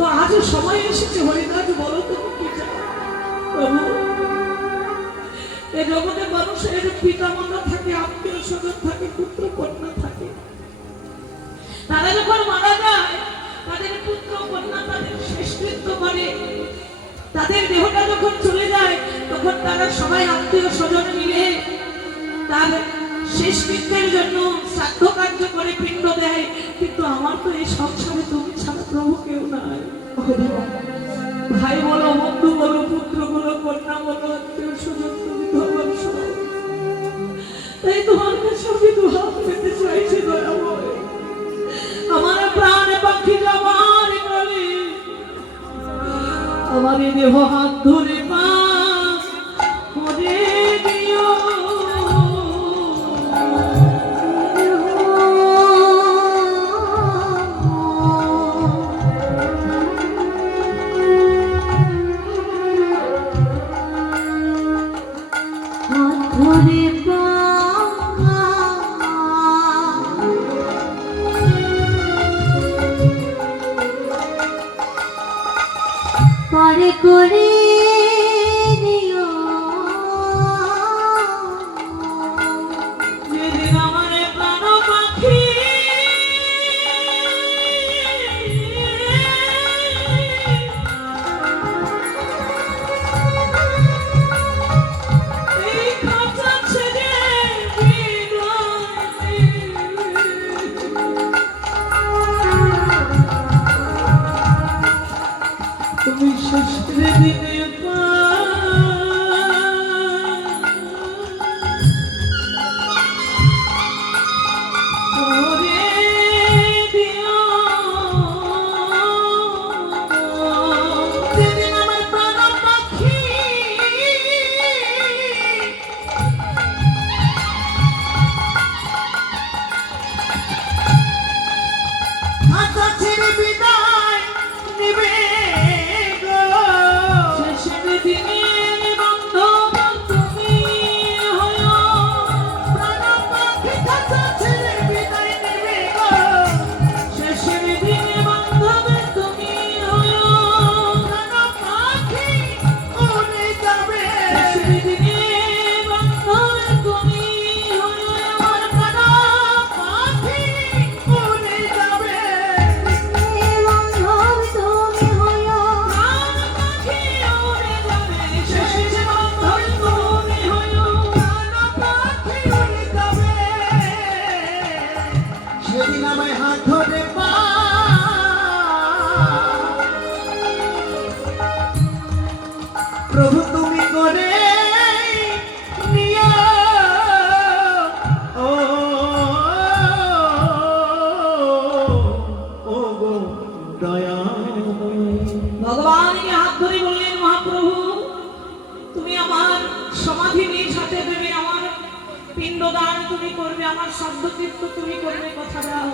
তো আজও সময় এসেছে হরিদাস, বলো তুমি কি চাও প্রভু? এই জগতে মানুষের পিতা মাতা থাকে, আত্মীয় স্বজন থাকে, পুত্র কন্যা থাকে। তারা যখন মারা যায় তাদের পুত্র কন্যা তাদের শেষকৃত্য করে। তাদের দেহটা যখন চলে যায় তখন তারা সবাই আত্মীয় স্বজন মিলে তার শেষকৃত্যের জন্য শ্রাদ্ধ কার্য করে পিণ্ড দেয়। কিন্তু আমার তো এই সংসারে তুমি ছাড়া প্রভু কেউ নাই। ভাই বলো, বন্ধু বলো, পুত্র বলো, কন্যা বলো, আত্মীয় স্বজন, তুমি তো আমার সব। তাই তোমার কাছে আমি দুহাত পেতে চাইছি দয়াময়। আমার প্রাণ পাখি আমার গলে, আমার দেহ হাত ধরে পা করে দিও। পরে করে দিও যেদিন আমার প্রাণ পাখি এই খাঁচা ছেড়ে তুমি শেষের দিনে যেদিন আমার প্রাণ পাখি খাঁচা ছেড়ে বিদায় নেবে শেষের দিনে বন্ধু তুমি হয়ো। প্রাণ পাখি খাঁচা ছেড়ে বিদায় নেবে গো, শেষের দিনে বন্ধু তুমি হয়ো। প্রাণ পাখি উড়ে যাবে, শেষের দিনে বন্ধু তুমি হয়ো। আমার প্রাণ পাখি উড়ে যাবে, বান্ধব তুমি হইও। প্রাণ পাখি উড়ে যাবে, শেষের বন্ধু তুমি হয়ো। প্রাণ পাখি উড়ে যাবে, সেদিন আমায় হাত ধরে পা প্রভু তুমি করে নিও। ও ও গো দয়াময়। ভগবান হাত ধরে বললেন, মহাপ্রভু তুমি আমার সমাধি নিজ হাতে দেবে, আমার পিণ্ডদান তুমি করবে, আমার শব্দতীর্থ তুমি করবে, কথা দাও।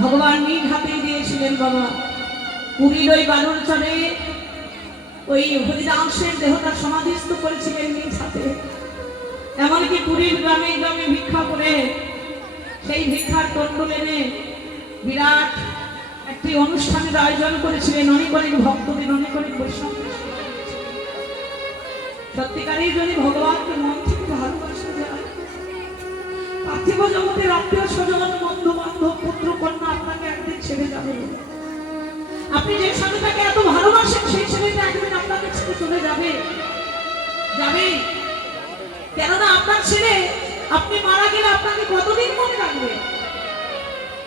ভগবান নিজ হাতেই দিয়েছিলেন বাবা। পুরীর ওই বালুর চরে ওই হরিদাসের দেহটা সমাধিস্থ করেছিলেন নিজ হাতে। এমনকি পুরীর গ্রামে গ্রামে ভিক্ষা করে সেই ভিক্ষার তন্ডুল এনে বিরাট একটি অনুষ্ঠানের আয়োজন করেছিলেন। অনেক অনেক ভক্তদের, অনেক অনেক বৈষ্ণবদের। সত্যিকারই যদি ভগবানকে মন থেকে ভালোবাসা যায়, পার্থিব জগতের আত্মীয় স্বজন, বন্ধু বান্ধব, পুত্র কন্যা আপনাকে একদিন ছেড়ে যাবে। আপনি যে ছেলেটাকে এত ভালোবাসেন সেই ছেলেটা একদিন আপনাকে ছেড়ে চলে যাবে, যাবে। কেননা আপনার ছেলে আপনি মারা গেলে আপনাকে কতদিন মনে রাখবে,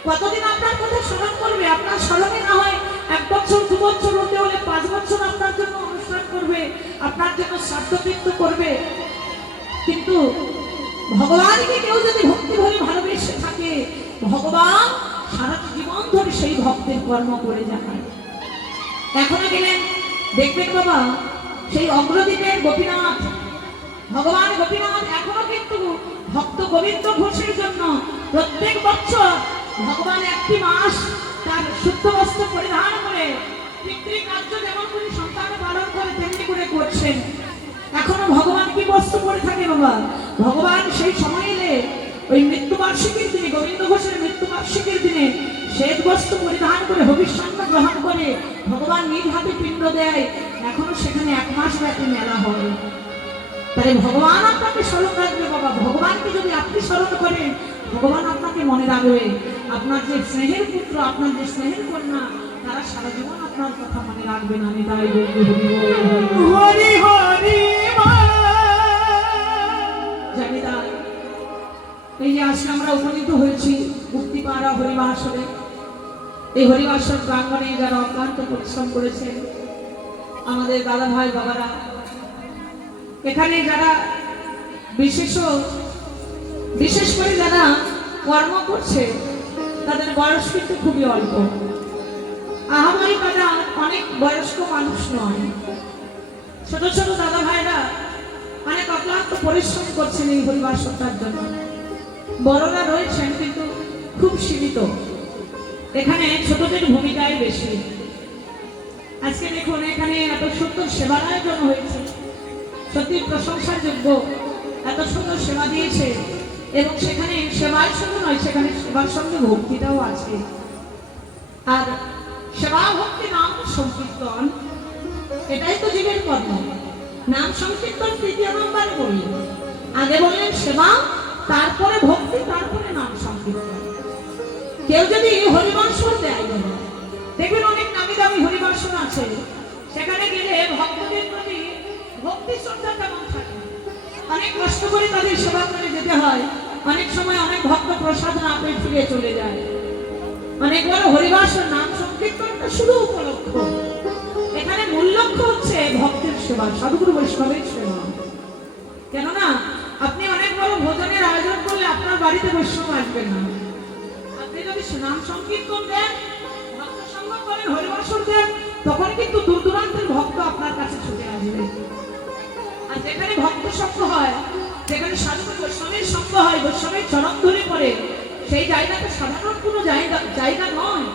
কতদিন আপনার কথা স্মরণ করবে। আপনার স্মরণে না হয় 1 বছর 2 বছর হতে হলে 5 বছর আপনার জন্য অনুষ্ঠান করবে, আপনার জন্য শ্রাদ্ধকৃত্য করবে। কিন্তু ভগবানকে কেউ যদি ভক্তি ভরে ভালোবেসে থাকে, ভগবান সারা জীবন ধরে সেই ভক্তের কর্ম করে যায়। এখনো গেলেন দেখবেন বাবা, সেই অগ্রদ্বীপের গোপীনাথ, ভগবান গোপীনাথ এখনো কিন্তু ভক্ত গোবিন্দ ঘোষের জন্য প্রত্যেক বছর ভগবান একটি মাস তার শুদ্ধ বস্ত্র পরিধান করে পিতৃকার্য যেমন করে সন্তান পালন করে তেমনি করে করছেন। এখনো ভগবান কি বস্ত্র পরে থাকে বাবা? ভগবান সেই সময় এলে ওই মৃত্যুবার্ষিকীর দিনে, গোবিন্দ ঘোষের মৃত্যুবার্ষিকীর দিনে শ্বেত বস্ত্র পরিধান করে হবিষ্যান্ন গ্রহণ করে ভগবান নিজ হাতে পিণ্ড দেয়, এখনো সেখানে 1 মাস ব্যাপী মেলা হয়। তাই ভগবান আপনাকে স্মরণ রাখবে বাবা। ভগবানকে যদি আপনি স্মরণ করেন, ভগবান আপনাকে মনে রাখবে। আপনার যে স্নেহের পুত্র, আপনার যে স্নেহের কন্যা, তারা সারা জীবন আপনার কথা মনে রাখবেন। আমি তাই বলবো হরি হরি জানি তাই। এই যে আজকে আমরা উপনীত হয়েছি মুক্তিপাড়া হরিবাসরে, এই হরিবাসর প্রাঙ্গণে যারা অক্লান্ত পরিশ্রম করেছেন আমাদের দাদা ভাই বাবারা, এখানে যারা বিশেষ করে যারা কর্ম করছে তাদের বয়স কিন্তু খুবই অল্প। আহামারি তারা অনেক বয়স্ক মানুষ নয়, ছোট ছোট দাদা ভাইরা অনেক অক্লান্ত পরিশ্রম করছেন এই হরিবাসরটার জন্য। বড়রা রয়েছেন কিন্তু খুব সীমিত, এখানে ছোটদের ভূমিকাই বেশি। আজকে দেখুন এখানে এত সুন্দর সেবার আয়োজন হয়েছে, সত্যি প্রশংসার যোগ্য। এত সুন্দর সেবা দিয়েছে এবং সেখানে সেবাই শুধু নয়, সেখানে সেবার সঙ্গে ভক্তিটাও আছে। আর সেবা ভক্তি নাম সংকীর্তন, এটাই তো জীবের কর্ম। নাম সংকীর্তন 3 নম্বর বলি, আগে বললেন সেবা, তারপরে ভক্তি, তারপরে নাম সংকীর্তন। কেউ যদি হরিবাসর দেয়, দেখবেন অনেক নামি দামি হরিবাসন আছে, সেখানে গেলে ভক্তদের প্রতি ভক্তি শ্রদ্ধা কেমন থাকে। অনেক কষ্ট করে তাদের সেবা করে যেতে হয়, অনেক সময় অনেক ভক্ত প্রসাদ না পেয়ে ফিরে চলে যায়। অনেক বড় হরিবাসর নাম সংকীর্তনটা শুধু উপলক্ষ, এখানে মূল লক্ষ্য হচ্ছে ভক্তের সেবা, সাধুগুরু বৈষ্ণবের সেবা। কেননা আপনি অনেক বড় ভোজনের আয়োজন করলে আপনার বাড়িতে বৈষ্ণব আসবেন না। আপনি যদি নাম সংকীর্তন দেন, ভক্ত সঙ্গ করেন, হরিবাসর দেন, তখন কিন্তু দূর দূরান্তের ভক্ত আপনার কাছে ছুটে আসবে। আর যেখানে ভক্ত সঙ্গ হয়, যেখানে সাধু বৈষ্ণবের সঙ্গ হয়, বৈষ্ণবের চরণ ধরে পড়ে, সেই জায়গাটা সাধারণ কোনো জায়গা নয়।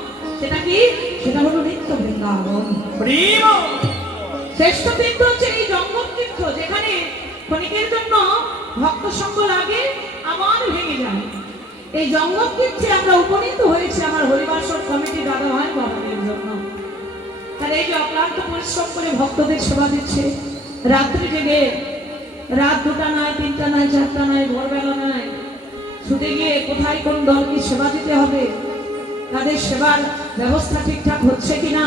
সেটা কি? সেটা হলো নিত্য বৃন্দাবন। শ্রেষ্ঠ তীর্থ হচ্ছে এই জঙ্গম তীর্থ, যেখানে ক্ষণিকের জন্য ভক্ত সঙ্গ লাগে আবার ভেঙে যায়। এই জঙ্গম তীর্থে আমরা উপনীত হয়েছি আমার হরিবাসর কমিটি দাদা ভাই বাবাদের জন্য। আর এই যে অক্লান্ত পরিশ্রম করে ভক্তদের সেবা দিচ্ছে, রাত্রি জেগে, রাত 2টা নয়, 3টা নয়, 4টা নয়, ভোরবেলা নয়, ছুটে গিয়ে কোথায় কোন দলকে সেবা দিতে হবে, তাদের সেবার ব্যবস্থা ঠিকঠাক হচ্ছে কিনা,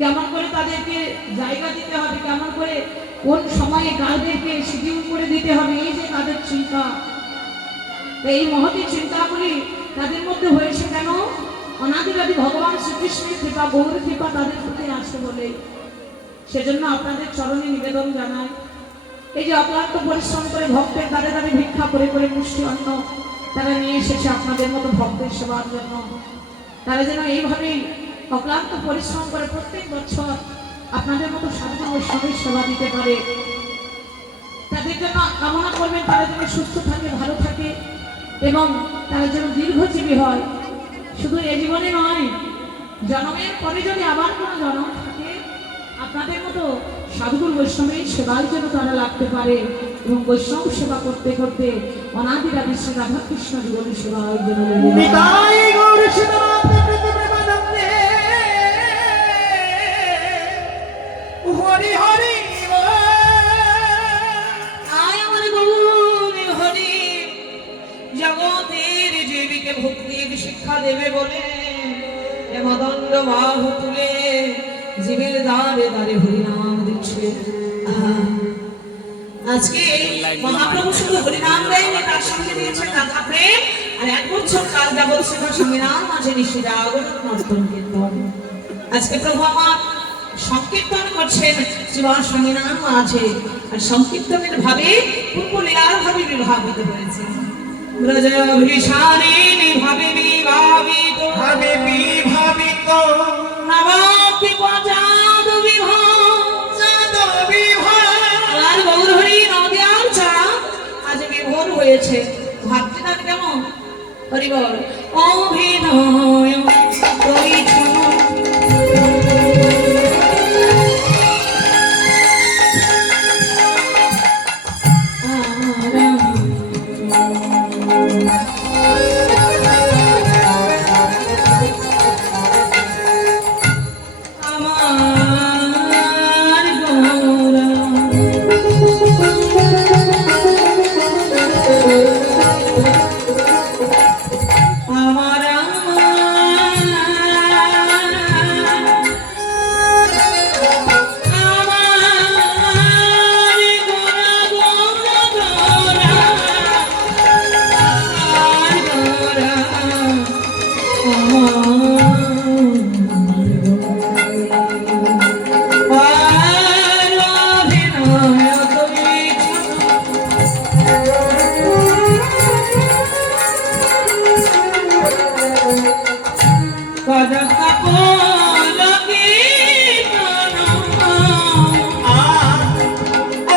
কেমন করে তাদেরকে জায়গা দিতে হবে, কেমন করে কোন সময়ে কাদেরকে শিডিউল করে দিতে হবে, এই যে তাদের চিন্তা, এই মহতি চিন্তাগুলি তাদের মধ্যে হয়েছে কেন? অনাদিরাদি ভগবান শ্রীকৃষ্ণের কৃপা, গৌর কৃপা তাদের প্রতি আছে বলে। সেজন্য আপনাদের চরণে নিবেদন জানাই, এই যে অক্লান্ত পরিশ্রম করে ভক্তের দ্বারে দ্বারে ভিক্ষা করে করে মুষ্টি অন্ন তারা নিয়ে এসেছে আপনাদের মতো ভক্তের সেবার জন্য। তারা যেন এইভাবেই অক্লান্ত পরিশ্রম করে প্রত্যেক বছর আপনাদের মতো সাধু বৈষ্ণবের সেবা দিতে পারে। তাদের জন্য কামনা করবেন তারা যেন সুস্থ থাকে, ভালো থাকে এবং তারা যেন দীর্ঘজীবী হয়। শুধু এ জীবনে নয়, জন্মের পরে যদি আবার কোনো জন্ম থাকে, আপনাদের মতো সাধুগুরু বৈষ্ণবের সেবায় যেন তারা লাগতে পারে এবং বৈষ্ণব সেবা করতে করতে অনাদিরাদি শ্রী রাধাকৃষ্ণ জীবনের সেবায় যেন হরি হরি আয় আমার গৌর হরি। জগতের জীবিকে ভক্তির শিক্ষা দেবে বলে মদন্ড বাহু তুলে জীবের দ্বারে দ্বারে হরিনাম দিচ্ছে। আজকে মহাপ্রভু শুধু হরিনাম দেয়নি, তার সঙ্গে দিয়েছেন রাধা প্রেম, আর 1 বছর কাল যাবৎ সেবা সংগ্রাম মাঝে নিশি জাগরণ নর্তন কীর্তন। আজকে প্রভু আমার সংকীর্তন করছেন জীবন সংগ্রাম আছে, আর সংকীর্তনের ভাবে পূর্ব লীলার ভাবে বিভাবিত হয়েছে। ব্রজ ভীষণে ভাবে বিভাবিত, ভাবে বিভাবিত নবাপি পজাদ বিভাদ আর গৌর হরি নদিয়ার ছাড়া আজ বিভোর হয়েছে। ভাবতে থাক কেমন হরি বল অভিনয় করিছ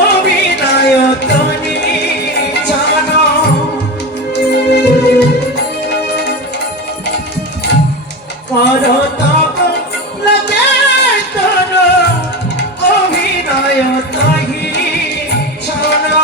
অভিনয় তুমি জানো করো তব লাগে করো অভিনয় তুমি জানো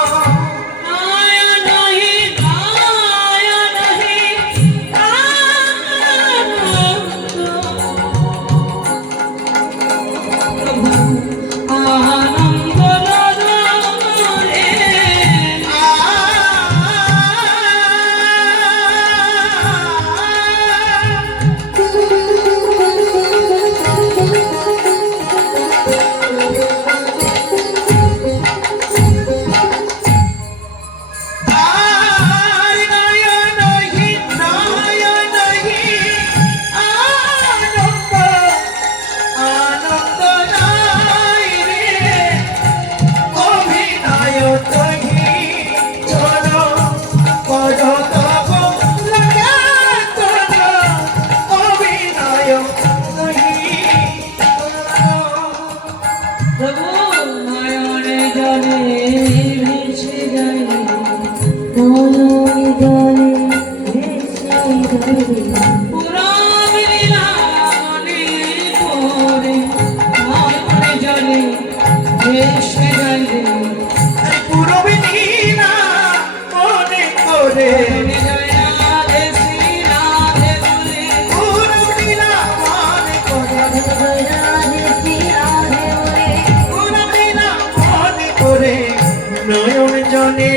নয়ন জনে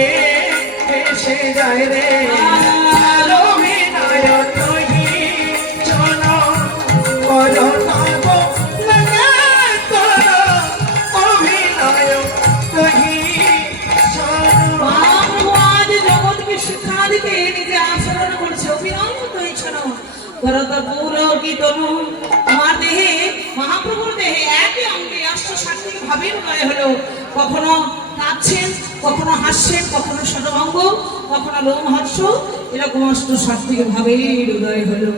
এসে যায় রে অভিনয় তুমি জানো করো তব লাগে করো অভিনয় তুমি জানো আজ জগৎকে শিক্ষা দিতে নিজে আচরণ করছে অভিনয় করেছেন কি তনু আমার দেহে মহাপ্রভুর দেহে একই অঙ্গে 860 ভাবে উদয় হলো কখনো কাঁদছেন কখনো হাসছেন কখনো সদভঙ্গ কখনো লোমহর্ষ এরকম 860 ভাবে উদয় হলো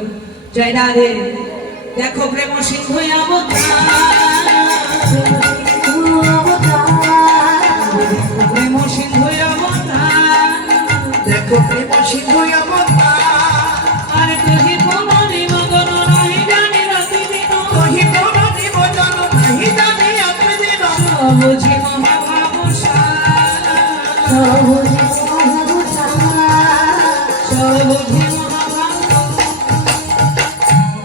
জয় রাধে দেখো প্রেম সিংহ প্রেম সিংহ দেখো প্রেম সিংহ অবতার আর কহি বলনি মগন রহি জানি রাতি দিন কহি বলনি মগন রহি জানি রাতি দিন বুঝি মহাভাবসা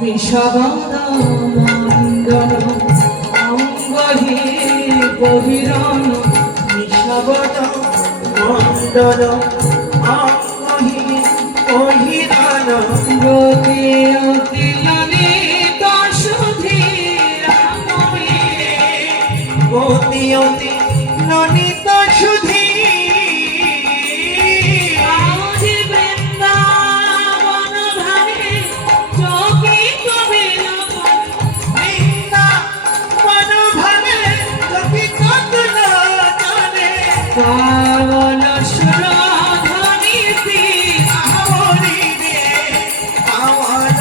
বিষবন্ধ মন্দন অঙ্গহি গভীরন বিষবদ মণ্ডল অঙ্গহি অহিরান গতি অতি ললিত সুধীরাময়ী গতি অতি ললিত সুধী আজি বৃন্দাবন ধারে চকিত বিলপন বৃন্দাবন ভাবে কবি কত না জানে পাবন সুরধ্বনিতি আহরি রে পাওয়ান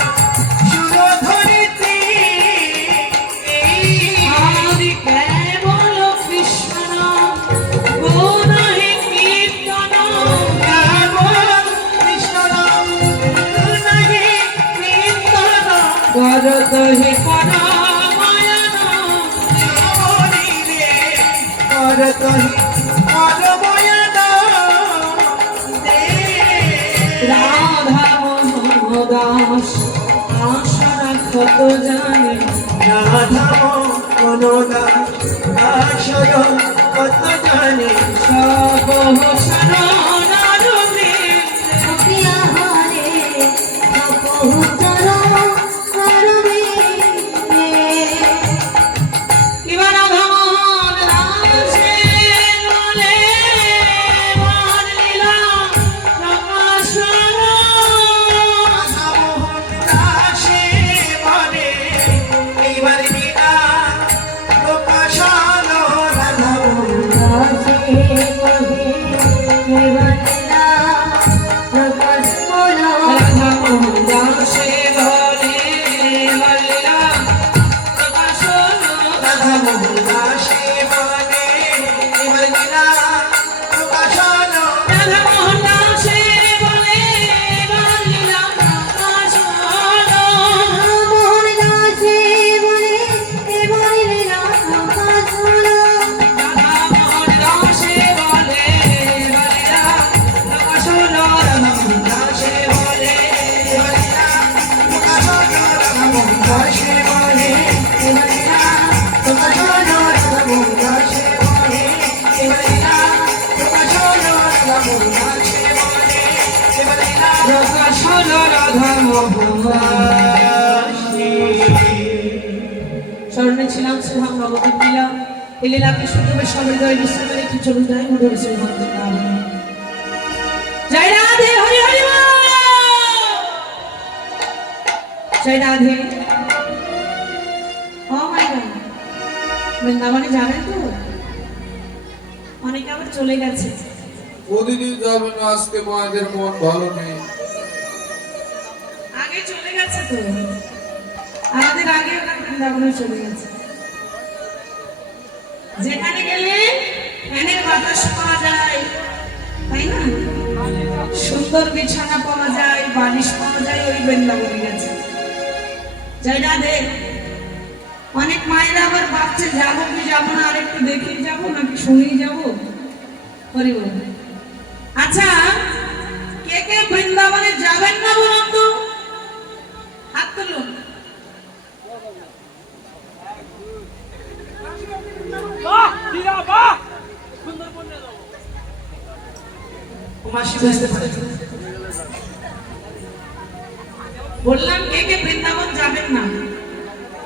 সুরধরিতি আদি কেবল কৃষ্ণ গুণহি কীর্তন কেবল কৃষ্ণ নাহি কীর্তন করতহি পরমায়ন আহরি রে করতহি পরময়ন দে রাধা মোহন দাস আশা রাখত জানে রাধা মনোদা আসর কত জানে সব শরণার এবার রাধা মোহন দাসে বলে বর লীলা প্রকাশন রাধা মোহন দাসে বলে এইবার বিনা প্রকাশন রাধা মোহন এবার রাধা মোহবাসী। স্মরণে ছিলাম শ্রীধাম নবদ্বীপ লীলা। এই লীলাকে সুযোগে সহৃদয় বিশ্বাস রেখে চলুন যাই মধুর শ্রীমন্ত নাম। জয় রাধে, হরি হরি বল। জয় রাধে। ও মাই গড, বৃন্দাবনে যাবেন তো? অনেকে আবার চলে গেছে। প্রতিদিন যাবেন, আজকে মায়েদের মন ভালো নেই। আগে চলে গেছে তো, আমাদের আগে ওরা বৃন্দাবনে চলে গেছে। যেখানে গেলে ফ্যানের বাতাস পাওয়া যায়, তাই না? সুন্দর বিছানা পাওয়া যায়, বালিশ পাওয়া যায়, ওই বৃন্দাবনে গেছে। জয় রাধে। অনেক মায়েরা আবার ভাবছে যাবো কি যাবো না, আরেকটু দেখেই যাবো নাকি শুনেই যাবো। হরি বল। আচ্ছা, কে কে বৃন্দাবনে যাবেন না বলুন তো? হাত তুলুন। মাসি বুঝতে পারছে। বললাম কে কে বৃন্দাবন যাবেন না?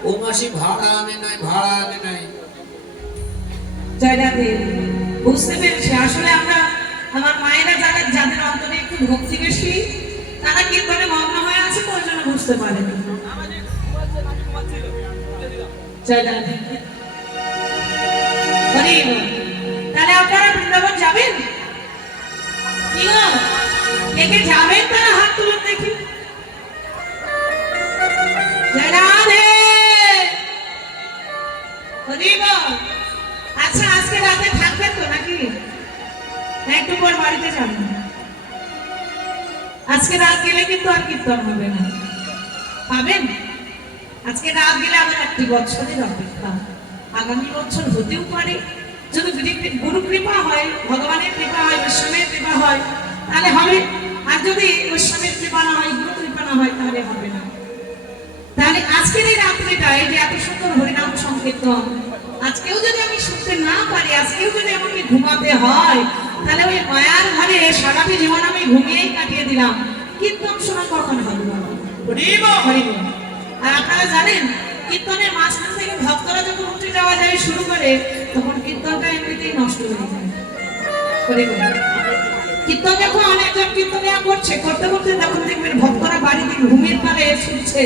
ও মাসি ভাড়া আনে নাই, ভাড়া আনে নাই। জয় রাধে। বুঝতে পেরেছি, আসলে আমরা আমার মায়েরা যারা, যাদের অন্তরে একটু ভক্তি বেশি, তারা কীর্তনে মগ্ন হয়ে আছে, তো ওই জন্য বুঝতে পারেনি। জয় রাধে। হরি বল। তাহলে আপনারা বৃন্দাবন যাবেন? কি গো, কে কে যাবেন তারা হাত তুলুন দেখি। জয় রাধে। হরি বল। আচ্ছা, আজকে রাতে থাকবেন তো নাকি? না একটু পর বাড়িতে যাবেন? আজকে রাত গেলে কিন্তু আর কীর্তন হবে না, পাবেন? আজকে রাত গেলে আবার একটি বছরের অপেক্ষা, আগামী বছর হতেও পারে। যদি গুরু কৃপা হয়, ভগবানের কৃপা হয়, বৈষ্ণবের কৃপা হয়, তাহলে হবে। আর যদি বৈষ্ণবের কৃপা না হয়, গুরু কৃপা না হয়, তাহলে হবে না। তাহলে আজকের এই রাত্রিটায় যে এত সুন্দর হরিনাম সংকীর্তন, আজকেও যদি আমি শুনতে না পারি, আজকেও যদি আমাকে ঘুমাতে হয়, তাহলে ওই মায়ার ঘরে সারাটি জীবন আমি ঘুমিয়েই কাটিয়ে দিলাম। কীর্তন শোনা কখন হবে? আর আপনারা জানেন, কীর্তনের মাঝখান থেকে ভক্তরা যখন উঠে যাওয়া যায় শুরু করে, তখন কীর্তনটা এমনিতেই নষ্ট হয়ে যায়। কীর্তন যখন অনেকজন কীর্তনিয়া করছে, করতে করতে যখন দেখবেন ভক্তরা বাড়িতে ঘুমের পারে শুনছে,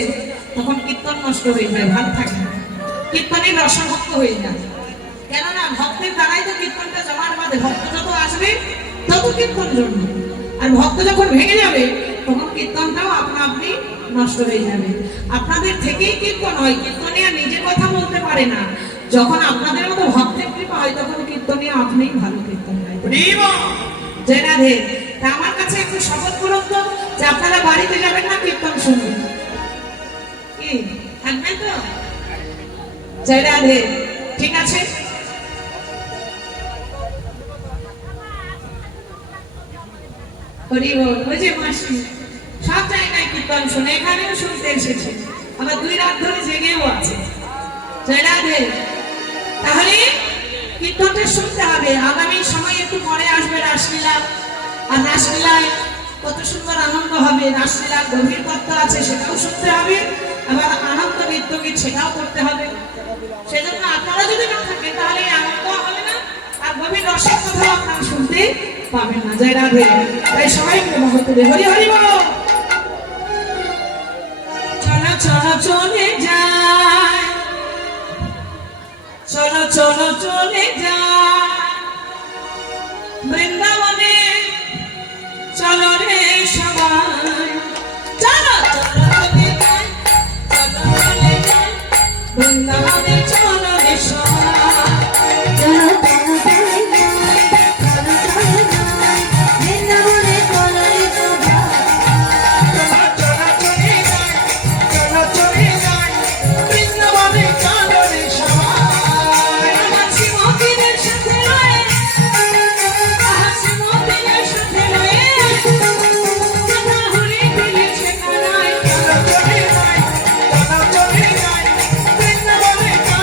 তখন কীর্তন নষ্ট হয়ে যায়, ভালো থাকে না, কীর্তনের রসভক্ত হয়ে যায়। কেননা ভক্তের দ্বারাই তো কীর্তনটা জমাট বাঁধে। ভক্ত যত আসবে তত কীর্তন জমবে, আর ভক্ত যখন ভেঙে যাবে তখন কীর্তনটাও আপনা আপনি নষ্ট হয়ে যাবে। আপনাদের থেকেই কীর্তন হয়, কীর্তনিয়া নিজে কথা বলতে পারে না। যখন আপনাদের মতো ভক্তের কৃপা হয়, তখন কীর্তনিয়া আপনিই ভালো কীর্তন গায়। জয় রাধে। তা আমার কাছে একটু শপথ করুন তো, যে আপনারা বাড়িতে যাবেন না, কীর্তন শুনবেন? কি থাকবেন তো? জয় রাধে। ঠিক আছে। হরি বল। ওই যে মাসি সব জায়গায় কীর্তন শুনে, এখানেও শুনতে এসেছে, আবার 2 রাত ধরে জেগেও আছে। জয় রাধে। তাহলে কীর্তনটা শুনতে হবে। আগামী সময় একটু পরে আসবে রাসলীলা, আর রাসলীলায় কত সুন্দর আনন্দ হবে। রাসলীলার গভীর তত্ত্ব আছে, সেটাও শুনতে হবে। আবার আনন্দ নৃত্য গীত, সেটাও করতে হবে। সেজন্য আপনারা যদি না থাকেন, তাহলে আনন্দ হবে না, আর গভীর রসের কথাও আপনারা শুনতে পাবেন না। জয় রাধে। তাই সবাইকে মহত্বে হরি হরি বল। চলো চলো চলে যায়, চলো চলো চলে যায় বৃন্দাবনে, চলো রে সবাই, চলো চলো চলে যায়, চলো চলে যায় বৃন্দাবনে, চলো রে সবাই। চলো চলো চলে যাই, চলো চলে যাই, বৃন্দাবনে চলো রে সবাই। চলো চলে যাই, বৃন্দাবনে চলো রে সবাই। হাসি মতিনের সাথে রয়ে, হাসি মতিনের সাথে রয়ে, কথা হরি দিলেছে কানায়। চলো চলে যাই, বৃন্দাবনে চলো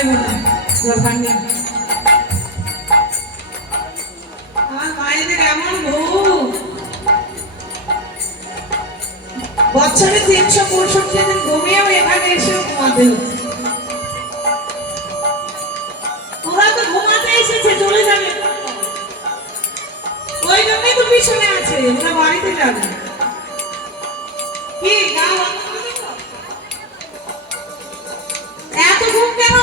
নেবো না, দরকার নেই। আমার মায়েদের এমন ভোগ, বছরে 365 দিন ঘুমিয়েও এখানে এসেও ঘুমাতে হচ্ছে। ওরা তো ঘুমাতে এসেছে, চলে যাবে, ওই জন্যই তো পিছনে আছে, ওরা বাড়িতে যাবে। কি গা বন্ধ করে দিল? এত ঘুম কেন?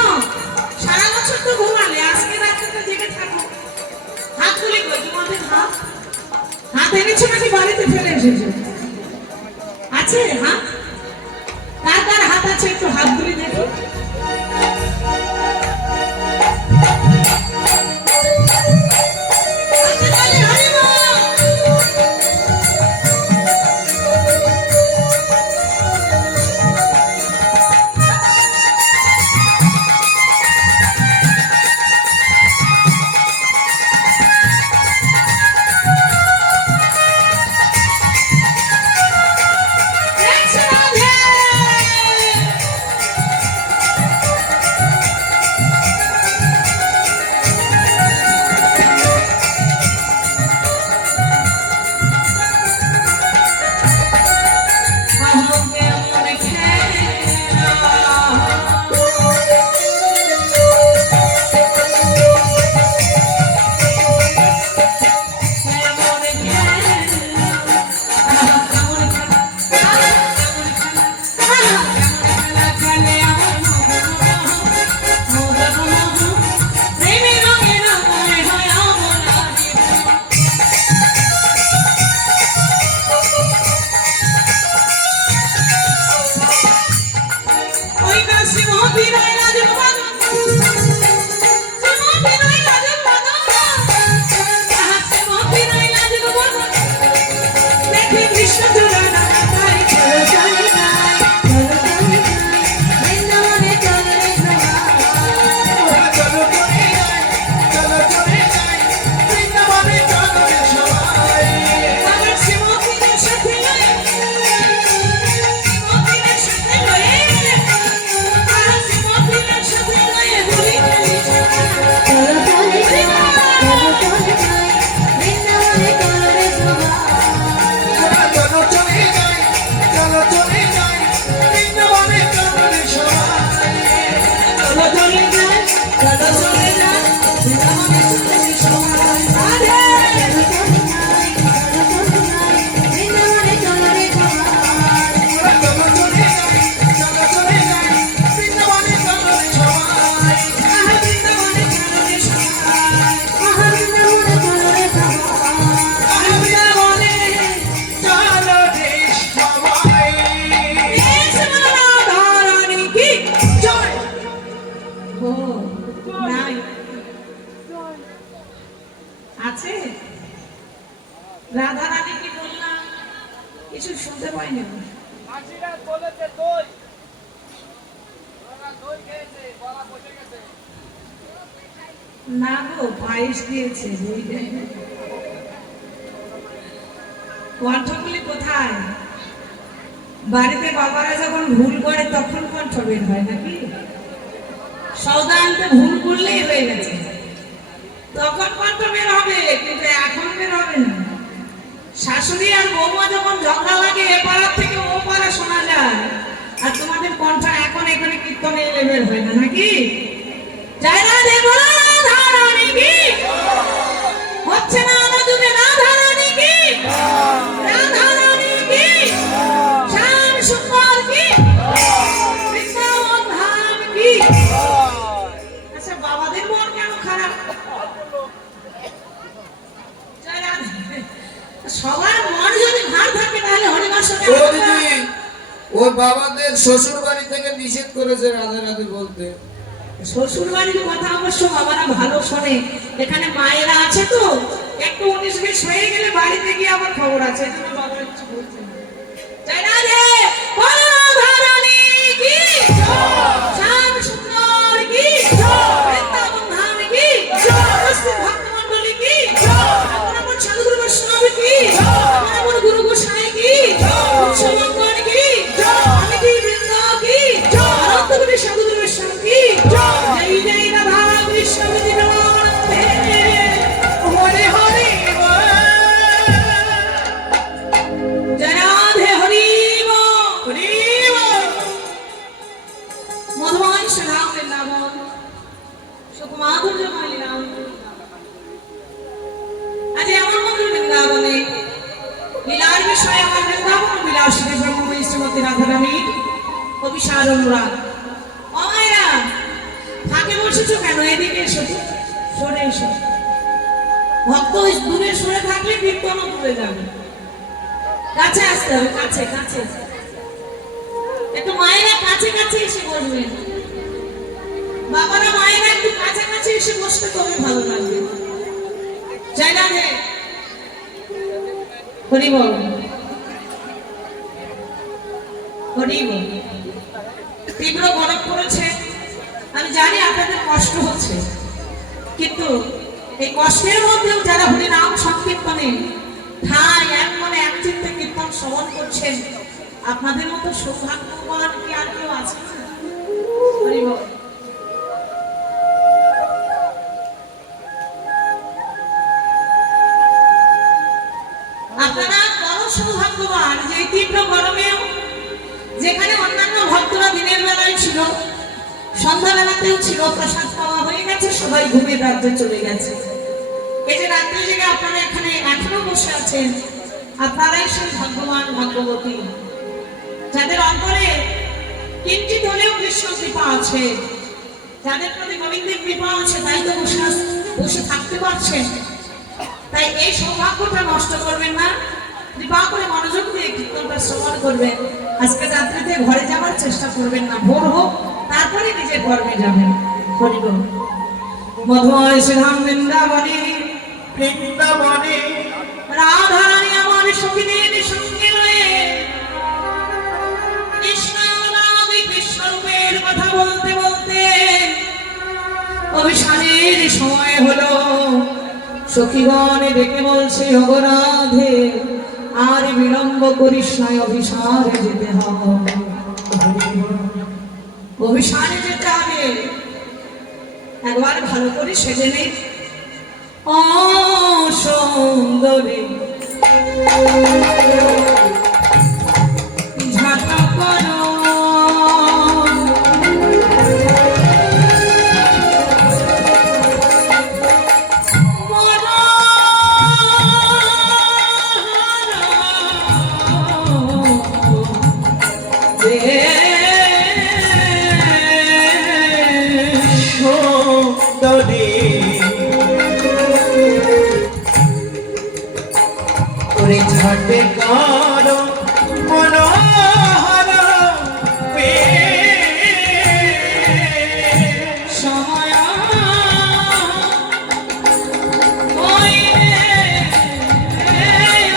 সারা বছর তো ঘুমালে, আজকে রাত্রে জেগে থাকো। হাত তুলে কই তোমাদের হাত? হাত এনেছো নাকি বাড়িতে ফেলে এসেছো? আছে হাত? কার কার হাত আছে একটু হাত তুলে দেখো। হাতে তালি হরি বল। দেখছো রাধে? আহমকে মনে খেলা, মনে খেলা, আহা কেমন খেলা, আহা কেমন খেলা, আহা কেমন খেলা খেলে আমার মোহন মোহন, প্রেমে রঙে রঙে হয় আমার জীবন। ওই না সিংহী নাই রাজন বাদন, সিংহী নাই রাজন বাদন, আহা সিংহী নাই রাজন বাদন, দেখে কৃষ্ণ চূড়া নানা তাই চলো চলে যাই, চলো চলে যাই, বৃন্দাবনে চলে রে সবাই। চলো চলে যাই, চলো চলে যাই, বৃন্দাবনে চলো রে সবাই। আমার সিংহীর সাথে লয়ে, সিংহীর সাথে লয়ে, আহা সিংহীর সাথে লয়ে বলি খেলি সবাই। চলো চলে যাই, চলো চলে যাই, বৃন্দাবনে চলে রে সবাই। চলো চলে যাই, চলো চলে যাই, বৃন্দাবনে চলো রে সবাই। চলো চলে যাই, চলো চলে যাই, বৃন্দাবনে চলে সবাই। আরে চলো চলে যাই, চলো চলে যাই, বৃন্দাবনে চলে রে সবাই। চলো চলে যাই, চলো চলে যাই, বৃন্দাবনে চলো রে সবাই। আহা বৃন্দাবনে চলে সবাই। আহা বৃন্দাবনে চলে রে সবাই। আহা বৃন্দাবনে চলো রে সবাই। রাধারানী কি জয়। ও নাই আছে রাধারানী কি বললাম, কিছু শুনতে পাইনি। মাঝিরা বলেছে দই, ওরা দই খেয়েছে, গলা বসে গেছে। না গো, পায়েস দিয়েছে, দই দেয়নি। কণ্ঠগুলি কোথায়? বাড়িতে বাবারা যখন ভুল করে তখন কণ্ঠ বের হয় নাকি? সৌদা আনতে ভুল করলেই হয়ে গেছে, তখন কণ্ঠ বের হবে, কিন্তু এখন বের হবে না। শাশুড়ি আর বৌমা যখন ঝগড়া লাগে এ পাড়ার থেকে ও পাড়া শোনা যায়, আর তোমাদের কণ্ঠ এখন এখানে কীর্তনে এলে বের হয় না নাকি? জয় রাধে বলো রাধারানী কি হচ্ছে না নদীতে রাধারানী কি, রাধারানী কি, শ্যাম সুন্দর কি, বৃন্দাবন ধাম কি। আচ্ছা বাবাদের মন কেন খারাপ? জয় রাধে। সবার মন যদি ভার থাকে তাহলে হরিবাসনে ও দিদি, ওর বাবাদের শ্বশুর বাড়ি থেকে নিষেধ করেছে রাধে রাধে বলতে। শ্বশুর বাড়ির কথা অবশ্য বাবারা ভালো শোনে, এখানে মায়েরা আছে তো, একটু 19-20 হয়ে গেলে বাড়িতে গিয়ে আবার খবর আছে, এজন্য বাবারা কিছু বলছে না। জয় রাধে বলো রাধারানী কি জয়, শ্যাম সুন্দর কি জয়, বৃন্দাবন ধাম কি জয়, উপস্থিত ভক্তমণ্ডলী কি জয়, আমার সাধুগুরু বৈষ্ণব কি জয়, আমার গুরু গোসাই কি জয়, উৎসবঙ্গন কি জয়, আমি কি বৃন্দ কি জয়, অনন্তগুরু সাধুগুরু বৈষ্ণব কি জয়। যেই যেই রাধা কৃষ্ণ বিদিত হরি হরি জয় রাধে হরি হরি মধুময় শ্রীরাম বৃন্দাবন সুখ মাধুর্যময় লীলাম আজ এমন মধুর বৃন্দাবনে লীলার বিষয়ে আমার বৃন্দাবন বিলাসী ব্রহ্মময়ী শ্রীমতী রাধারানীর অভিসার অনুরাগ। ও মায়েরা, ফাঁকে বসেছো কেন? এদিকে এসো তো, সরে এসো। ভক্ত দূরে সরে থাকলে কীর্তনও দূরে যাবে, কাছে আসতে হবে, কাছে কাছে। একটু মায়েরা কাছে কাছে এসে বসবেন, বাবারা মায়েরা একটু কাছাকাছি এসে বসতে তবে ভালো লাগবে। জয় রাধে হরি বল হরি বল। তীব্র গরম পড়েছে, আমি জানি আপনাদের কষ্ট হচ্ছে, কিন্তু এই কষ্টের মধ্যেও যারা হরি নাম সংকীর্তনে ঠাই এক মনে এক চিত্তে কীর্তন শ্রবণ করছেন, আপনাদের মতো সৌভাগ্যবান কি আর কেউ আছে না? হরি বল। আপনারা বড় সৌভাগ্যবান যে এই তীব্র গরমেও, যেখানে অন্যান্য ভক্তরা দিনের বেলায় ছিল, সন্ধ্যাবেলাতেও ছিল, প্রসাদ পাওয়া হয়ে গেছে, সবাই ঘুমের রাজ্যে চলে গেছে। এই যে রাত্রে জেগে আপনারা এখানে এখনো বসে আছেন, আপনারাই সেই ভাগ্যবান ভাগ্যবতী যাদের অন্তরে কিঞ্চিত হলেও কৃষ্ণ কৃপা আছে, যাদের প্রতি গোবিন্দের কৃপা আছে, তাই তো বসে থাকতে পারছেন। তাই এই সৌভাগ্যটা নষ্ট করবেন না, কৃপা করে মনোযোগ দিয়ে কীর্তনটা শ্রবণ করবেন। আজকে রাত্রিতে ঘরে যাওয়ার চেষ্টা করবেন না, ভোর হোক তারপরে নিজের কর্মে যাবেন। হরি বল। মধুময় শ্রীরাম বৃন্দাবনে বৃন্দাবনে রাধা রানী আমার সখীদের সঙ্গে রয়ে কৃষ্ণ নাম কৃষ্ণ রূপের কথা বলতে বলতে অভিসারের সময় হলো। সখীগণে ডেকে বলছে, ওগো রাধে, আর বিলম্ব করিস না, অভিসারে যেতে হবে, অভিসারে যেতে হবে। একবার ভালো করে সেজে নেই। ও সুন্দরী ঝাঁটা করো সুন্দরী ওরে ঝাটে করো মনোহর সময় হইলে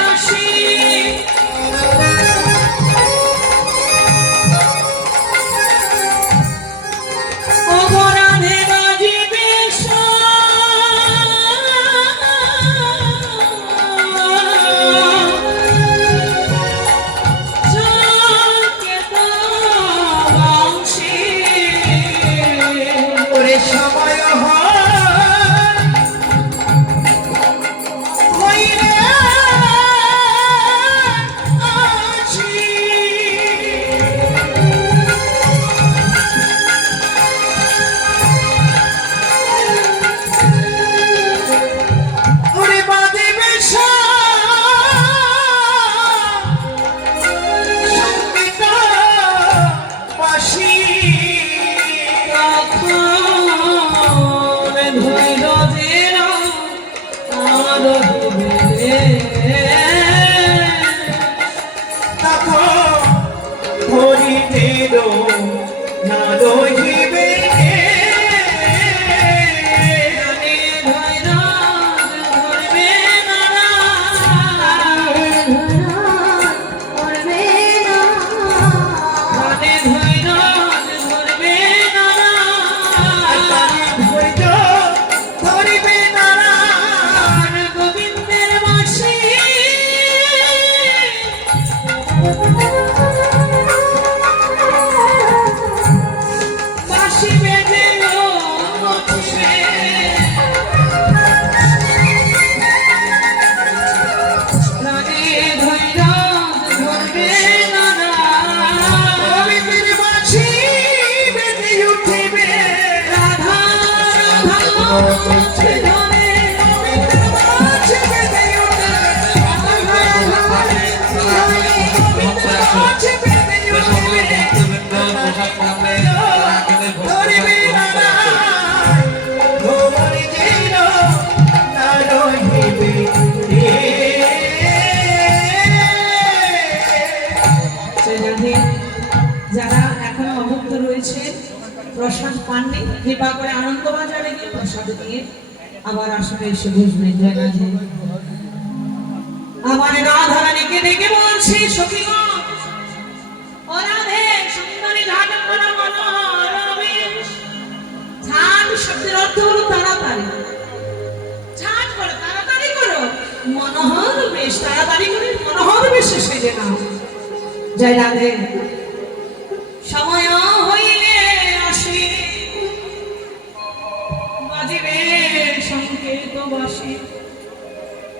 আসি। অপরাধে বাজিবে করছে গোবিন্দের মাঝে বেঁধে ওঠে গোবিন্দের মাঝে বেঁধে ওঠে ধরিবি না ধরি যেন না রহিবি সেখানে যারা এখনো অভুক্ত রয়েছে প্রসাদ পাননি কৃপা করে আনন্দবাজারে গিয়ে প্রসাদ নিয়ে আবার আসলে এসে বসবেন। জয় রাধে। আমার রাধারানীকে ডেকে বলছি সখীগণ, ও রাধে সুন্দরী ঘাট করা মনোরমে। ঝাট শব্দের অর্থ হলো তাড়াতাড়ি, ঝাট করো তাড়াতাড়ি করো, মনোহর বেশ তাড়াতাড়ি করে মনোহর বেশে সেজে নাও। জয় রাধে। সময় হইলে আসি বাজিবে সংকেত বাসি।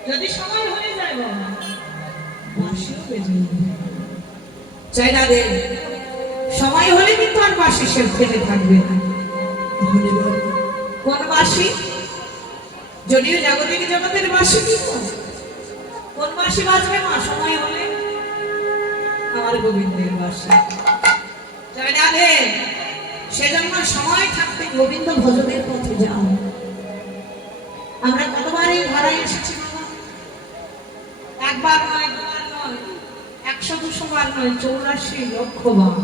যদি সময় হয়ে যায় বাবা বাসিও বেজে যাবে। জয় রাধে। সময় হলে কিন্তু আর বাসি সে ফেলে থাকবে না। কোন বাসি? যদিও জাগতিক জগতের বাসি কিন্তু কোন বাসি বাজবে মা সময় হলে? আমার গোবিন্দের বাসি। জয় রাধে। সেজন্য সময় থাকতে গোবিন্দ ভজনের পথে যাও। আমরা কতবারই ঘরে এসেছি বাবা, একবার নয় দুবার নয় 100-200 বার নয়, 84 লক্ষ বার।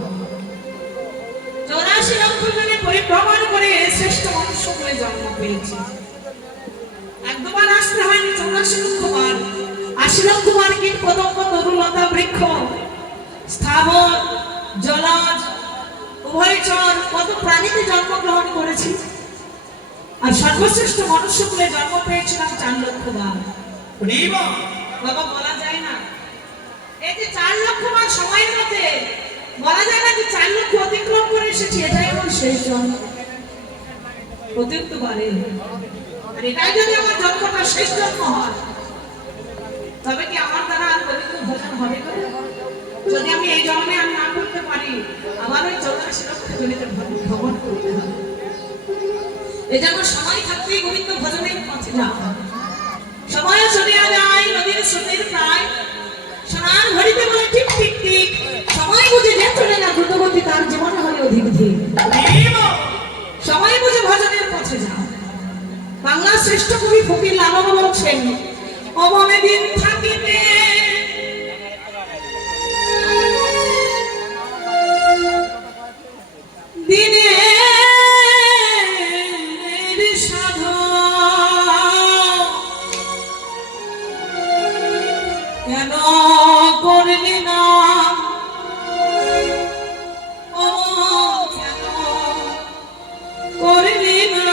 84 লক্ষ জনে পরিভ্রমণ করে শ্রেষ্ঠ মনুষ্য বলে জন্ম পেয়েছি। এক দুবার আসতে হয়নি, 84 লক্ষ বার। 80 লক্ষ বার কীট পতঙ্গ তরুলতা বৃক্ষ স্থাবর জলজ উভয়চর কত প্রাণীতে জন্মগ্রহণ করেছি। আর সর্বশ্রেষ্ঠ মনুষ্য কুলে জন্ম পেয়েছিলাম 4 লক্ষ বার। বাবা বলা যায় না এই যে 4 লক্ষ বার সময়ের মধ্যে বলা যায় না যে 4 লক্ষ অতিক্রম করে এসেছি, এটাই আমার শেষ জন্ম। অতিরিক্ত বারে আর এটাই যদি আমার জন্মটা শেষ জন্ম হয় তবে কি আমার দ্বারা আর গোবিন্দ ভজন হবে না? যদি আমি এই জন্মে আমি না করতে পারি আবার ওই 84 লক্ষ জনিতে ভ্রমণ করতে হবে। এই জন্য সময় থাকতেই গোবিন্দ ভজনের পথে যাও। সময় চলিয়া যায় নদীর স্রোতের প্রায়, সোনার ঘড়িতে বলে টিক টিক টিক। সময় বুঝে যে চলে না দ্রুতগতি তার জীবনে হয় অধিক ধীর। সময় বুঝে ভজনের পথে যাও। বাংলার শ্রেষ্ঠ কবি ফকির লালন বলছেন, অমনে দিন থাকিতে দিনের সাধন কেন করলি না? ও কেন করলি না?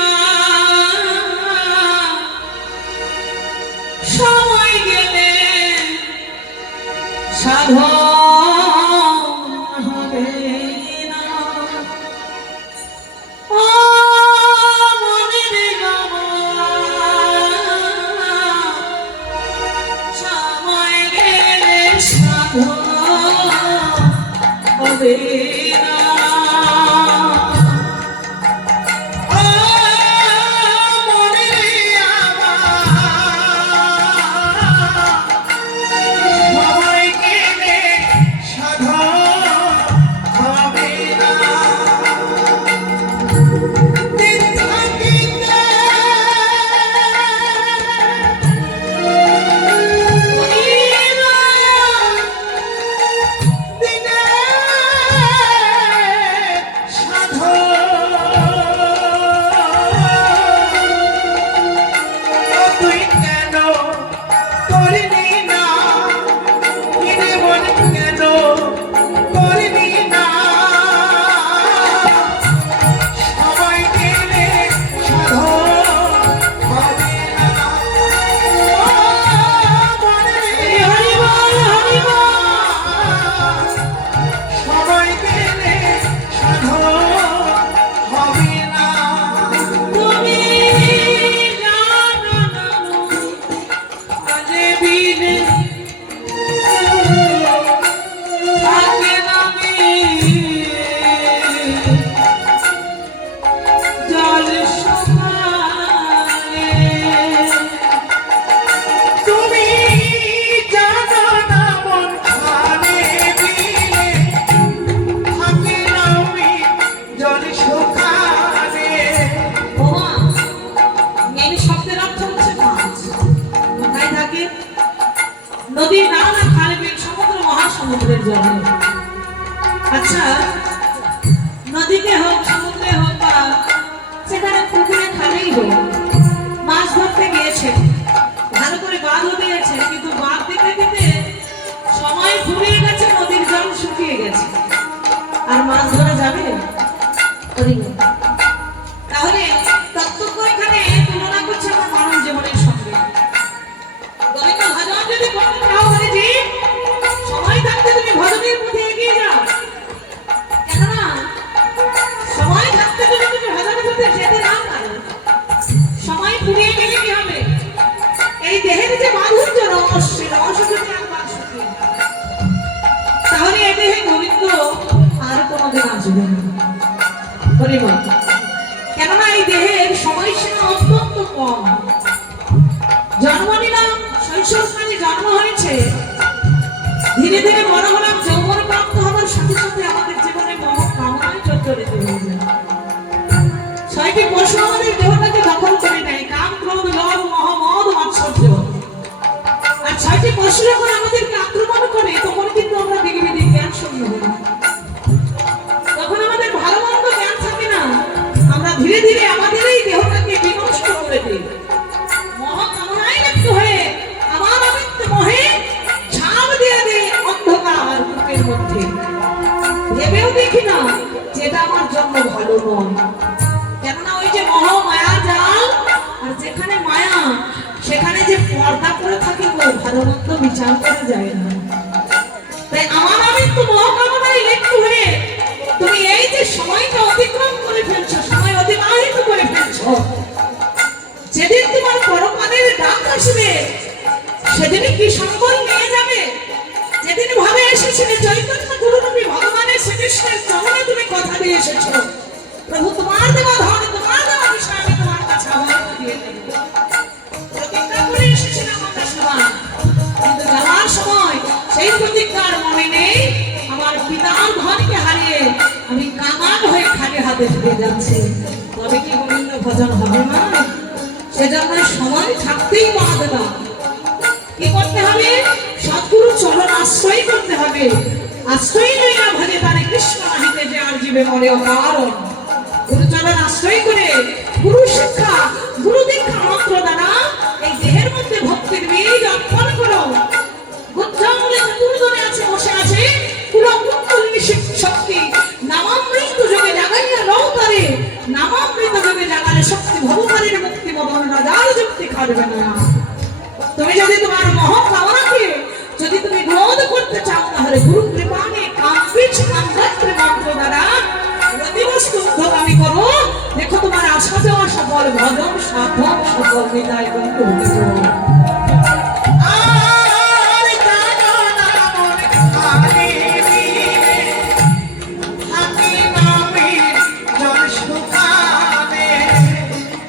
সময় গেলে সাধন হবে না। ও মনের গমন প্রত্যক্ষ এখানে তুলনা করছে আমার মানব জীবনের সঙ্গে। গোবিন্দ ভজন যদি করতে চাও হরিজি, সময় থাকতে তুমি ভজনের পথে এগিয়ে যাও। কেননা সময় থাকতে যদি তুমি ভজনের পথে যেতে না পারো, সময় ফুরিয়ে গেলে কি হবে? এই দেহের যে মাধুর্য রস, সে রস যদি একবার শুকিয়ে যায়, তাহলে এই দেহে গোবিন্দ আর কোনোদিন আসবে না। হরি বল। কেননা এই দেহের সময়সীমা অত্যন্ত কম। জন্ম নিলাম, শৈশবকালে জন্ম হয়েছে, ধীরে ধীরে বড় হলাম, যৌবন প্রাপ্ত হওয়ার সাথে সাথে আমাদের জীবনে মোহ কামনায় জর্জরিত হয়ে যায়। ছয়টি পশু আমাদের দেহটাকে দখল করে নেয়, কাম, ক্রোধ, লোভ, মোহ, মদ, মাৎসর্য। আর ছয়টি পশু যখন আমাদেরকে আক্রমণ করে, তখন কিন্তু আমরা দিকে দিকে জ্ঞান শূন্য হই। তখন আমাদের ভালো মন্দ জ্ঞান থাকে না, আমরা ধীরে ধীরে আমাদের এই দেহটাকে বিনষ্ট করে দিই। মোহ কামনায় লিপ্ত হয়ে আমার অমিত্য মোহে ছাপ দিয়ে দিই অন্ধকার বুকের মধ্যে। ভেবেও দেখি না যেটা আমার জন্য ভালো নয়। কেননা ওই যে মোহ মায়া জাল, আর যেখানে মায়া সেখানে যে পর্দা করে থাকে, ভালো মন্দ বিচার করা যায় না। তাই আমার অমিত্য মোহ কামনায় লিপ্ত হয়ে তুমি এই যে সময়টা অতিক্রম করে ফেলছো, সময় অতিবাহিত করে ফেলছো, যেদিন তোমার পরকালের ডাক আসবে, সেদিনই কি সম্বল নিয়ে যাবে? যেদিন ভাবে এসেছিলে চৈতন্য গুরুরূপী ভগবানের শ্রীকৃষ্ণের চরণে তুমি কথা দিয়ে এসেছো, প্রভু তোমার দেওয়া ধন, তোমার দেওয়া বিষয় আমি তোমার কাছে আবার দিয়ে দেব। প্রতিজ্ঞা করে এসেছিলাম আমরা সবাই, কিন্তু যাওয়ার সময় সেই প্রতিজ্ঞার মনে নেই। আমার পিতার ধনকে হারিয়ে আমি কাঙাল হয়ে খালি হাতে ফিরে যাচ্ছি। তবে কি গোবিন্দ ভজন হবে না? সেজন্য সময় থাকতেই মহাদেবা কি করতে হবে? সদ্গুরু চরণ আশ্রয় করতে হবে। আশ্রয় লইয়া ভজে তারে কৃষ্ণ নাহিতে যে আর জীবে মরে অকারণ। গুরু চরণ আশ্রয় করে গুরু শিক্ষা, গুরু দীক্ষা মন্ত্র দ্বারা এই দেহের মধ্যে ভক্তির বীজ অর্পণ করো। গুঞ্জঙ্গলে চতুর্দনে আছে, বসে আছে কুলকুণ্ডলিনী শক্তি, নামামৃত যোগে জাগাইয়া নৌতারে, নামামৃত যোগে জাগালে শক্তি ভগবানের মুক্তি মদন রাজার যুক্তি খাটবে না। তুমি যদি তোমার মোহ কামনাকে যদি তুমি রোধ করতে চাও, তাহলে গুরু কৃপানে কামবীজ কামরাত্রে মন্ত্র দ্বারা প্রতিবস্তু উদ্ধগামী করো। দেখো তোমার আশা যাওয়া সফল, ভজন সাধন সফল, বিদায় কিন্তু আর জানো না মনে আরে দিনে হাতে নামের জল শুকাবে।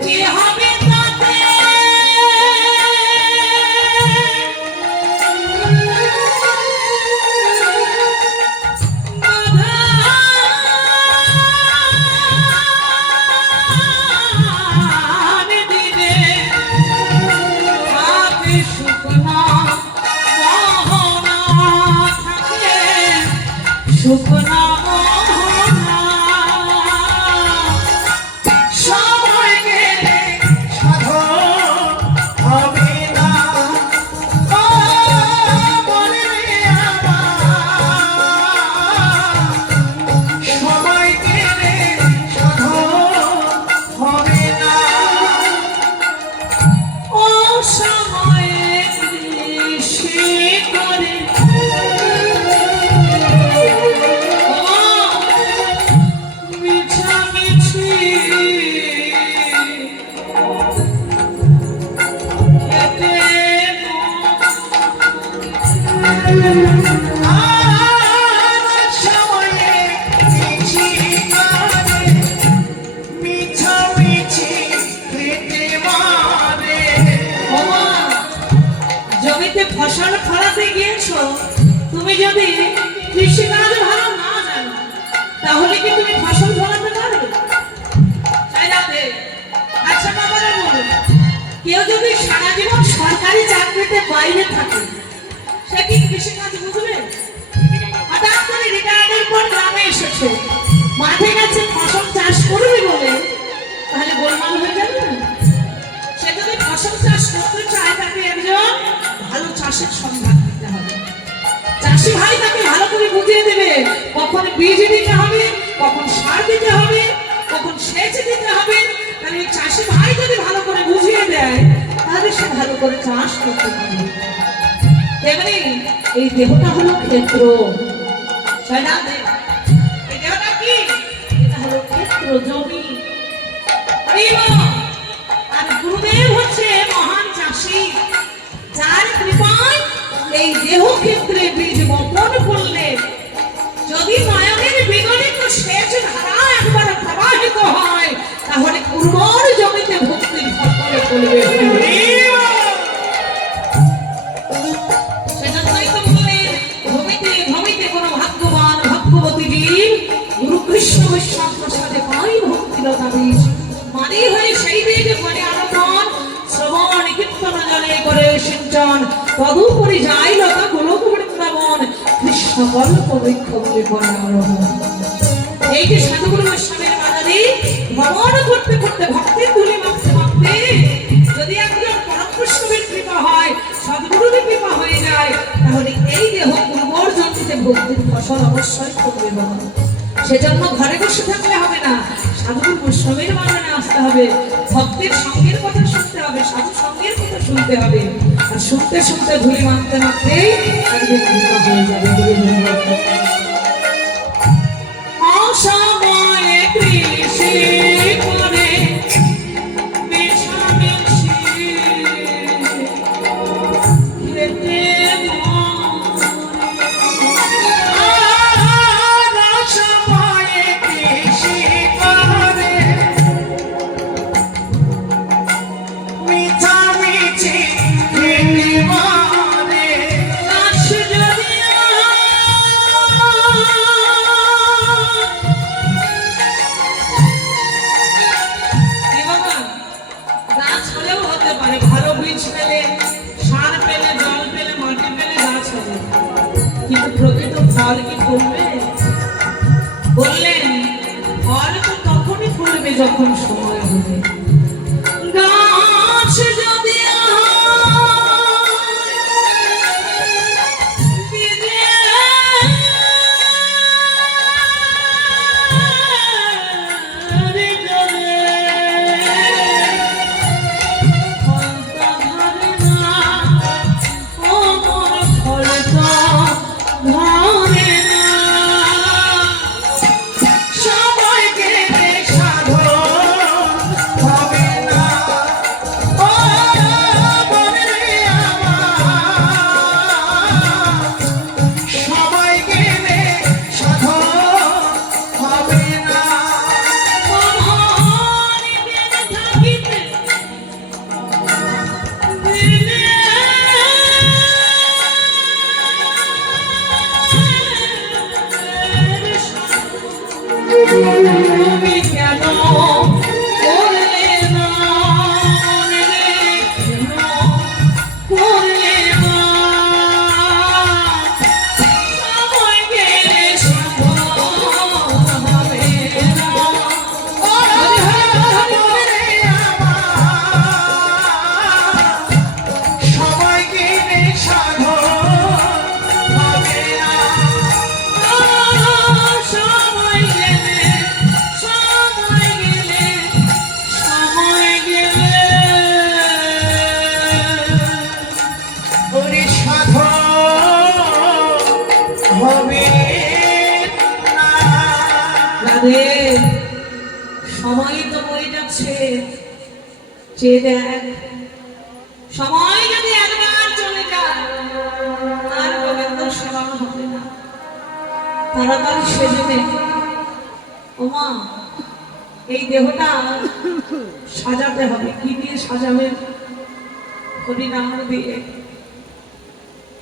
কি হবে তাতে? বাধার দিনে হাতে শুকনা মোহনা থাকে, শুকনা মোহনা। সময় গেলে সাধন হবে না, ও বলে আমার। সময় গেলে সাধন হবে না। ও সময়ে কৃষি করে মিছামিছি খেতে আর সময়ে মিছি করে মিছামিছি পেটে মারে। ওমা, জমিতে ফসল ফলাতে গিয়েছো, তুমি যদি কৃষিকাজ ভালো না জানো, তাহলে কি তুমি ফসল ফলাতে পারবে? তাই রাতে আচ্ছা বাবারা বলুন, কেউ যদি সারা জীবন সরকারি চাকরিতে বাইরে থাকে, সে কি কৃষিকাজ বুঝবে? হঠাৎ করে রিটায়ার্ডের পর গ্রামে এসেছে, মাঠে গেছে ফসল চাষ করবে বলে, তাহলে গোলমাল হয়ে যাবে না? সে যদি ফসল চাষ করতে চায়, তাকে একজন ভালো চাষের সন্ধান দিতে হবে। চাষি ভাই তাকে ভালো করে বুঝিয়ে দেবে কখন বীজ দিতে হবে, কখন সার দিতে হবে, কখন সেচ দিতে হবে। তাহলে মানে চাষি ভাই যদি ভালো করে বুঝিয়ে দেয় তাহলে সে ভালো করে চাষ করতে পারে। তেমনি এই দেহটা হলো ক্ষেত্র, জয়নাথ, এই দেহটা কি? এটা হলো ক্ষেত্র, জমি। আর গুরুদেব হচ্ছে মহান চাষি, যার কৃপায় এই দেহ ক্ষেত্রে বীজ বপন করলে যদি নয়নের বিগলিত সেচ ধারা একবার প্রবাহিত হয় তাহলে উর্বর জমিতে ভক্তির ফসল ফলবে। সেজন্যই তো বললেন ভূমিতে ভূমিতে কোনো ভাগ্যবান ভাগ্যবতী বীর গুরু কৃষ্ণ বৈষ্ণব প্রসাদে পাই ভক্তিলতা বীজ মানি হয়ে সেই বীজ বনে আরোপণ শ্রবণ কীর্তন জলে করে সিঞ্চন তদুপরি যাই লতা গোলক বৃন্দাবন কৃষ্ণ কল্প বৃক্ষ বলে বনে আরোহণ। এই যে সাধুগুরু বৈষ্ণবের বাজারে ভ্রমণ করতে করতে ভক্তির ধুলি মাপতে মাপতে যদি একজন পরম বৈষ্ণবের কৃপা হয়, সদ্গুরুদের কৃপা হয়ে যায়, তাহলে এই দেহ উর্বর জমিতে ভক্তির ফসল অবশ্যই করবে বাবা। সেজন্য ঘরে বসে থাকলে হবে না, সাধুগুরু বৈষ্ণবের বাগানে আসতে হবে, ভক্তের সঙ্গের কথা শুনতে হবে, সাধু সঙ্গের কথা শুনতে হবে, আর শুনতে শুনতে ধুলি মাপতে মাপতেই একদিন কৃপা হয়ে যাবে। অসময়ে কৃষি করে মিশামিশি খেতে সময়ে কৃষি করে মিছামিছি খেতে মরে। গাছ যদি গাছ হলেও হতে পারে, ভালো বীজ পেলে, সার পেলে, জল পেলে, মাটি পেলে গাছ হবে, কিন্তু প্রকৃত ফল কি ফলবে? বললেন ফল তো তখনই ফলবে যখন সময় হবে। গাছ যদি সময় গেলে সাধন হবে না। ও মনে আমার, সময় গেলে সাধন হবে না। তুমি কেন করলে না করলে না সময় গেলে সাধন হবে না। ও মনে আমার, সময় গেলে সাধন হবে না। সময় গেলে সময় গেলে সময় গেলে ওরে সাধন হবে না। রাধে, সময় তো বয়ে যাচ্ছে, চেয়ে দেখ, সময় যদি একবার চলে যায় আর গোবিন্দ সেবা হবে না। তাড়াতাড়ি সেজে নে। ওমা, এই দেহটা সাজাতে হবে। কি দিয়ে সাজাবে? হরিনাম দিয়ে।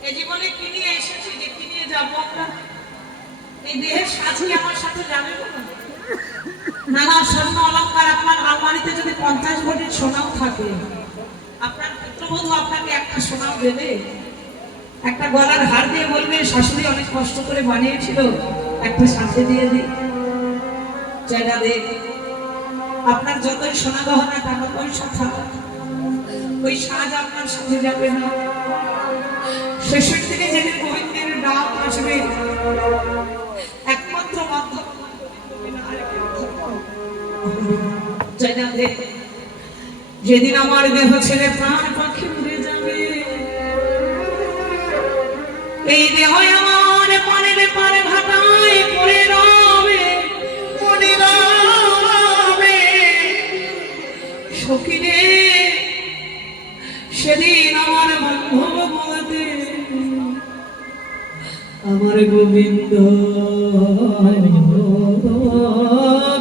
এ জীবনে কি নিয়ে এসেছি, যে কি নিয়ে যাবো আমরা? এই দেহের সাজ কি আমার সাথে যাবে না? নানা স্বর্ণ অলঙ্কার আপনার আলমারিতে যদি 50 ভরির সোনাও থাকে, আপনার পুত্রবধূ আপনাকে একটা সোনাও দেবে? একটা গলার হার দিয়ে বলবে শাশুড়ি অনেক কষ্ট করে বানিয়েছিল, একটা সাথে দিয়ে দিই। জায়গা দে। আপনার যতই সোনা গহনা টাকা পয়সা থাক, ওই সাজ আপনার সাথে যাবে না। শেষের দিকে যেদিন গোবিন্দের ডাক আসবে, একমাত্র মাধ্যম জায়গা দে। যেদিন আমার দেহ ছেড়ে প্রাণ পাখি উড়ে যাবে, এই দেহ আমার পানের পারে ঘাটায় পড়ে রবে, মনে রবে। সখিরে সেদিন আমার বান্ধব বলতে আমার গোবিন্দ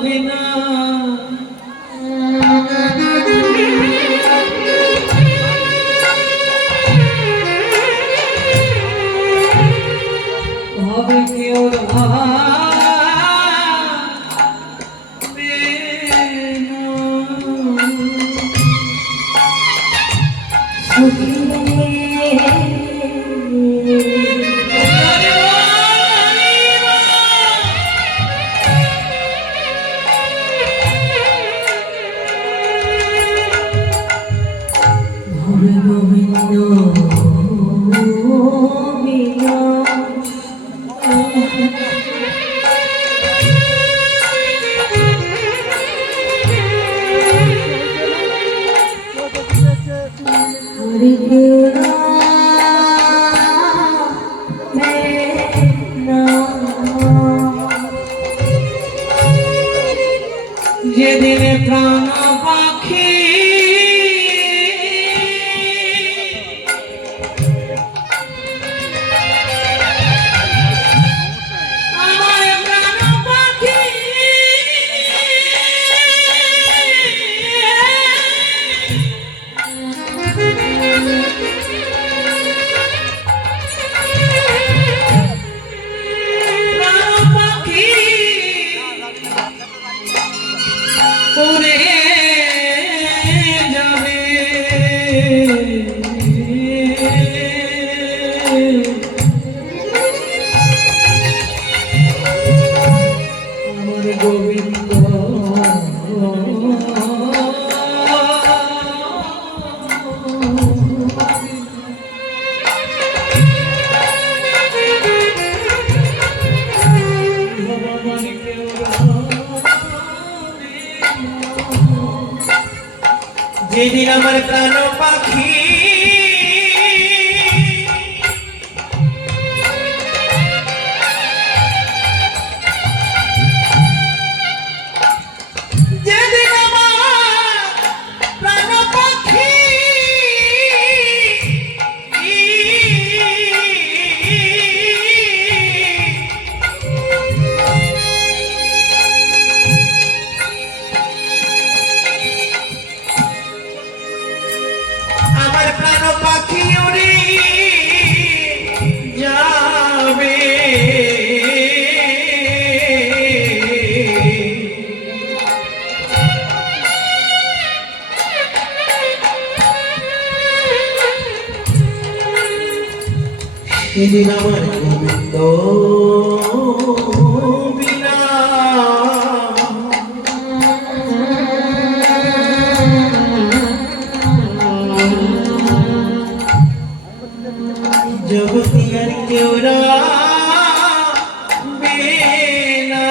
বিনা হবে কেউ ভাবে না। যেদিন প্রাণ পাখি আমার প্রাণ পাখি প্রাণ পাখি উড়ে যাবে, আমার গোবিন্দ যেদিন আমার প্রাণ পাখি যেদিন আমার প্রাণ পাখি আমার প্রাণ পাখি উড়ে যাবে, সেদিন আমার গোবিন্দ বিনা জগতি আর কেউ রাবে না।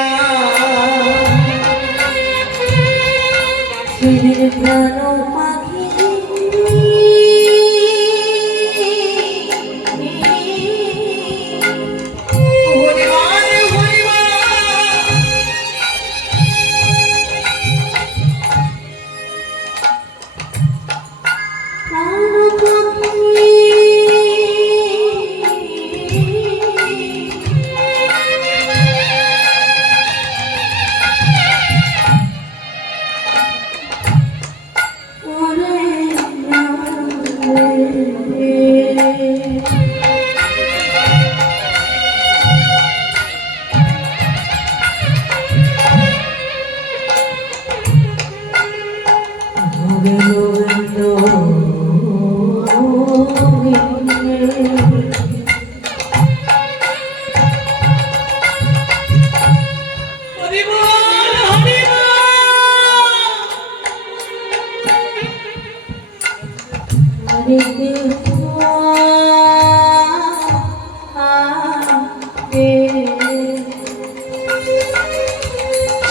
প্রাণ পাখি হরিবার হরিবার প্রাণ পাখি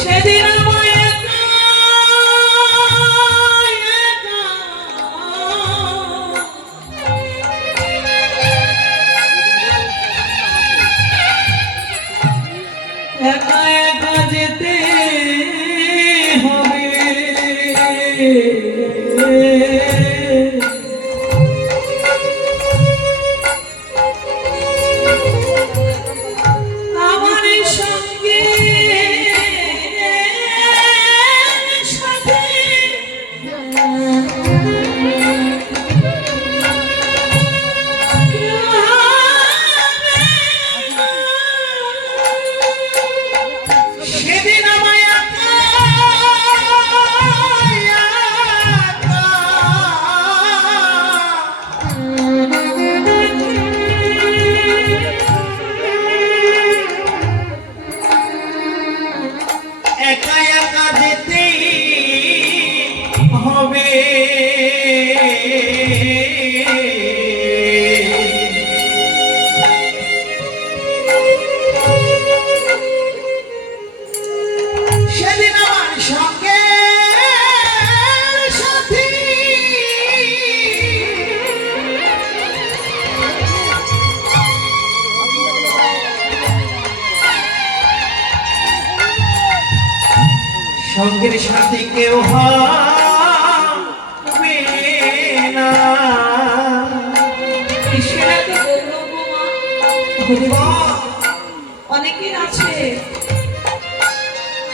সেদিন আমায় একা একা সেদিন আমায় একা একা একা যেতে হবে। সেদিন আমার সঙ্গে সাথী সঙ্গের সাথে কেউ হবে না। ঈশ্বর এত গৌরবমা। অনেকের আছে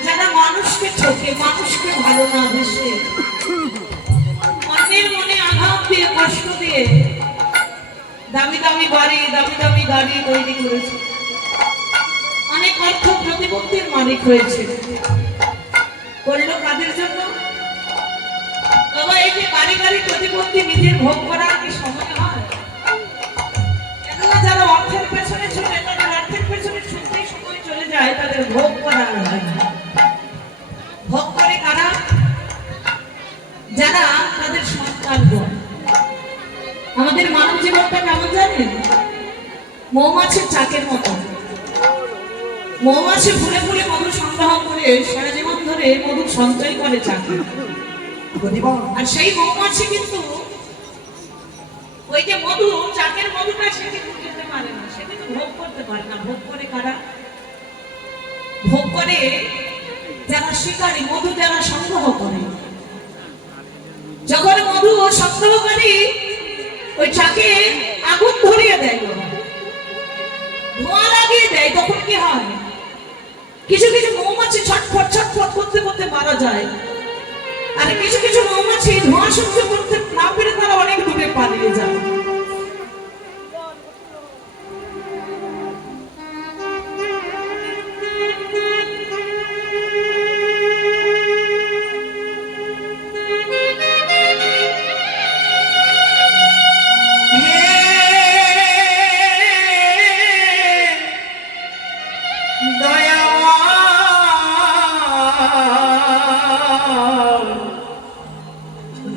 যারা মানুষকে ঠকে, মানুষকে ভালো না বেসে, অন্যের মনে আঘাত দিয়ে, কষ্ট দিয়ে দামি দামি বাড়ি, দামি দামি গাড়ি তৈরি করেছে, অনেক অর্থ প্রতিপত্তির মালিক হয়েছে। করলো কাদের জন্য? বাবা, এই যে গাড়ি গাড়ি প্রতিপত্তি নিজের ভোগ করার কি সময় হয়? কেননা যারা অর্থের পেছনে ছুটে, তাদের অর্থের পেছনে ছুটতেই সময় চলে যায়, তাদের ভোগ করার হয় না। ভোগ করে কারা? যারা তাদের সন্তানগণ। আমাদের মানব জীবনটা কেমন জানেন? মৌমাছির চাকের মতো। মৌমাছি ফুলে ফুলে মধু সংগ্রহ করে সারা জীবন ধরে মধু সঞ্চয় করে চাকে। আর সেই মৌমাছি কিন্তু ওই যে মধু, চাকের মধুটা সে কিন্তু খেতে পারে না, সে কিন্তু ভোগ করতে পারে না। ভোগ করে কারা? ভোগ করে যারা শিকারী, মধু যারা সংগ্রহ করে। যখন মধু সংগ্রহকারী ওই চাকে আগুন ধরিয়ে দেয়, ধোঁয়া লাগিয়ে দেয়, তখন কি হয়? কিছু কিছু মৌমাছি ছটফট ছটফট করতে করতে মারা যায়, আর কিছু কিছু মৌমাছি ধোঁয়া সহ্য করতে না পেরে তারা অনেক দূরে পালিয়ে যায়।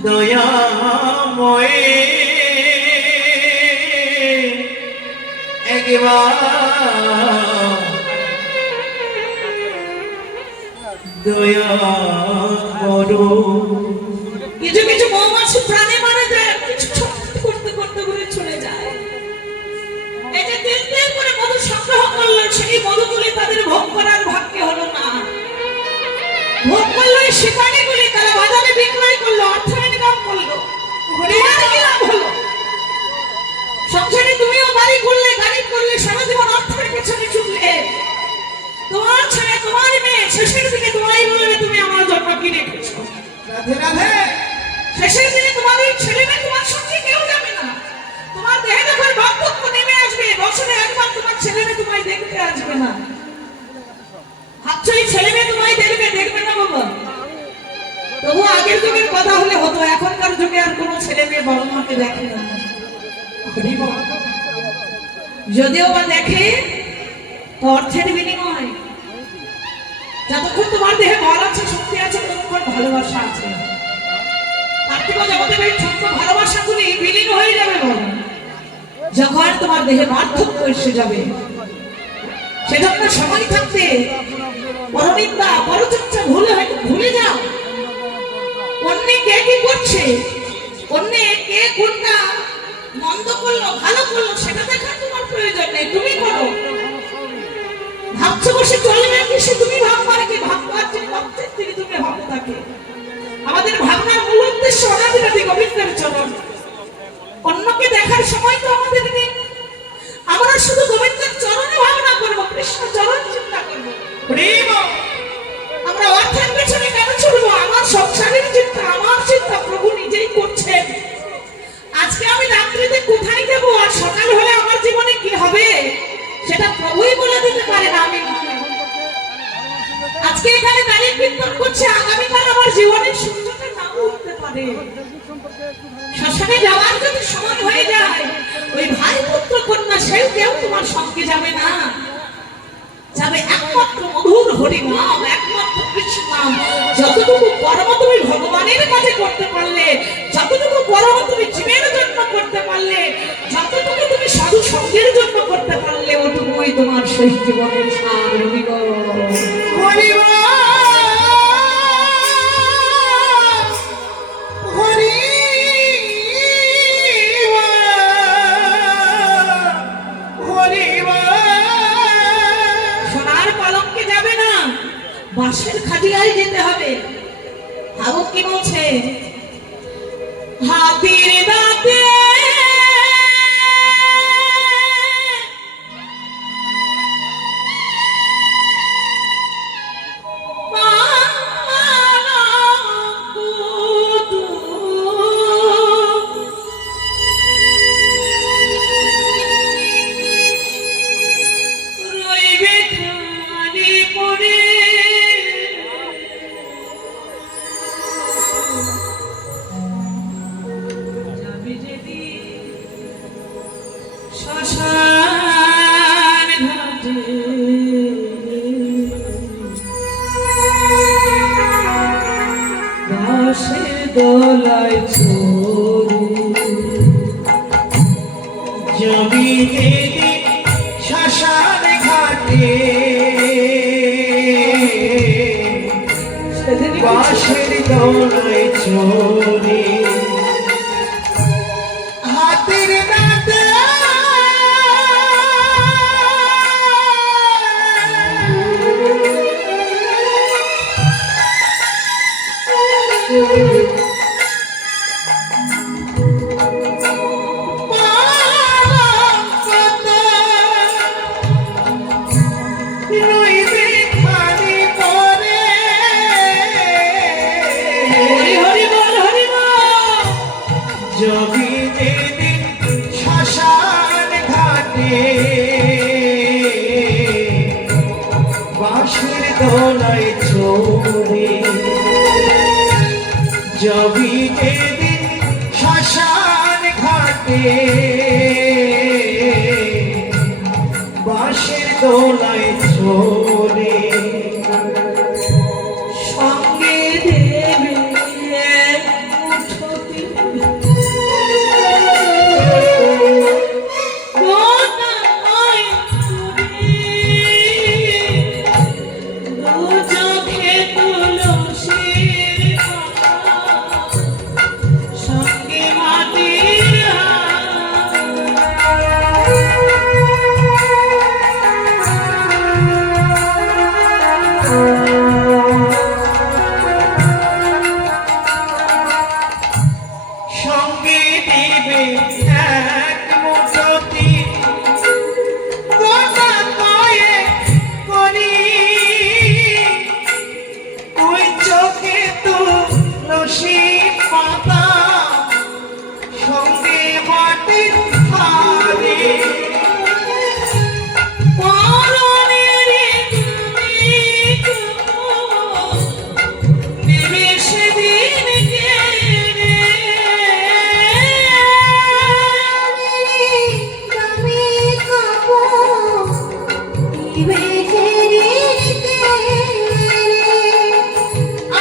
দয়াময় একবার দয়া করো। কিছু কিছু মৌমাছি প্রাণে মারা যায়, কিছু করতে করতে ঘুরে চলে যায়। এই যে তিল তিল করে মধু সংগ্রহ করলো, সেই মধুগুলি তাদের ভোগ করার ভাগ্যে হলো না। ভোগ করলো এই শিকারীগুলি, তারা বাজারে বিক্রয় করলো, অর্থ ইনকাম করলো। তোমার কি লাভ হলো? সংসারে তুমিও বাড়ি করলে, গাড়ি করলে, সারা জীবন অর্থের পেছনে ছুটলে, তোমার ছেলে, তোমার মেয়ে শেষের দিকে তোমায় বলবে তুমি আমার জন্য কি রেখেছো। রাধে রাধে। শেষের দিনে তোমার এই ছেলে মেয়ে তোমার সঙ্গে কেউ যাবে না। তোমার দেহে যখন বার্ধক্য নেমে আসবে, বছরে একবার তোমার ছেলে মেয়ে তোমায় দেখতে আসবে না। ভাবছো এই ছেলে মেয়ে তোমায় দেখবে, দেখবে না বাবা? তবু আগের যুগের কথা হলে হতো, এখনকার যুগে আর কোনো ছেলে মেয়ে বাবা মাকে দেখে না। যদিও বা দেখে তো অর্থের বিনিময়। যতক্ষণ তোমার দেহে বল আছে, শক্তি আছে, ততক্ষণ ভালোবাসা আছে। পার্থিব জগতের এই ছোট্ট ভালোবাসাগুলি বিলীন হয়ে যাবে বল, যখন তোমার দেহে বার্ধক্য এসে যাবে। সেজন্য সময় থাকতে পরনিন্দা, পরচর্চা ভুলে যাও। অন্য কে কি করছে, অন্য কে কোনটা মন্দ করলো, ভালো করলো, সেটা দেখার তোমার প্রয়োজন নেই। তুমি করো। ভাবছো বসে চলবে কি, সে তুমি ভাববা নাকি? ভাববার যে পথের থেকে তুমি ভাবতে থাকে। আমাদের ভাবনার মূল উদ্দেশ্য অনাদিরাদি গোবিন্দের চরণ। অন্যকে দেখার সময় তো আমাদের নেই। আমরা শুধু গোবিন্দের চরণে ভাবনা করবো, কৃষ্ণ চরণ চিন্তা করবো। আমরা অর্থের পেছনে কেন ছুটবো? আমার সংসারের চিন্তা, আমার চিন্তা প্রভু নিজে নিজেই করছেন। আজকে আমি রাত্রিতে কোথায় যাব আর সকাল হলে আমার জীবনে কি হবে সেটা প্রভুই বলে দিতে পারে না। আমি আজকে এখানে দাঁড়িয়ে কীর্তন করছে, আগামীকাল আমার জীবনের সূর্যটা নাও উঠতে পারে। শ্মশানে যাওয়ার যদি সময় হয়ে যায়, ওই ভাই পুত্র কন্যা সেও কেউ তোমার সঙ্গে যাবে না, যাবে একমাত্র মধুর হরি নাম, একমাত্র কৃষ্ণ নাম। যতটুকু কর্ম তুমি ভগবানের কাছে করতে পারলে, যতটুকু কর্ম তুমি জীবের জন্য করতে পারলে, যতটুকু তুমি সাধু সঙ্গের জন্য করতে পারলে, ওটুকুই তোমার সেই জীবনের সার। হরি বল। হরি বল, হরি বল, হরি বল। সোনার পালঙ্কে যাবে না, বাঁশের খাটিয়ায় যেতে হবে। ভাবক কি বলছে, হাতির দাঁতে রইবে খালি পড়ে, যাবি যেদিন শ্মশান ঘাটে, বাঁশের দোলায় চড়ে, জমি যেদিন শ্মশান ঘাটে, সেদিন বাঁশের দোলায় চড়ে, হাতের দাঁতে রইবে খালি পড়ে। হরি হরি বল, হরি বল। জমি যেদিন শ্মশান ঘাটে, বাঁশের দোলায় চড়ে, জমি যেদিন শ্মশান ঘাটে, বাঁশের দোলায় চড়ে, সঙ্গে দেবে মুঠোতে গোটায় তুলি, দু চোখে তুলসীর পাতা, সঙ্গে মাটির সঙ্গে দিবে এক মুঠোতি গোটা কয়ে করি, ওই চোখে তুলসী পাতা, সঙ্গে মাটির থালি, পরনের তুমি নেবে সেদিন কেড়ে, আমি কাপড় দিবে সেদিন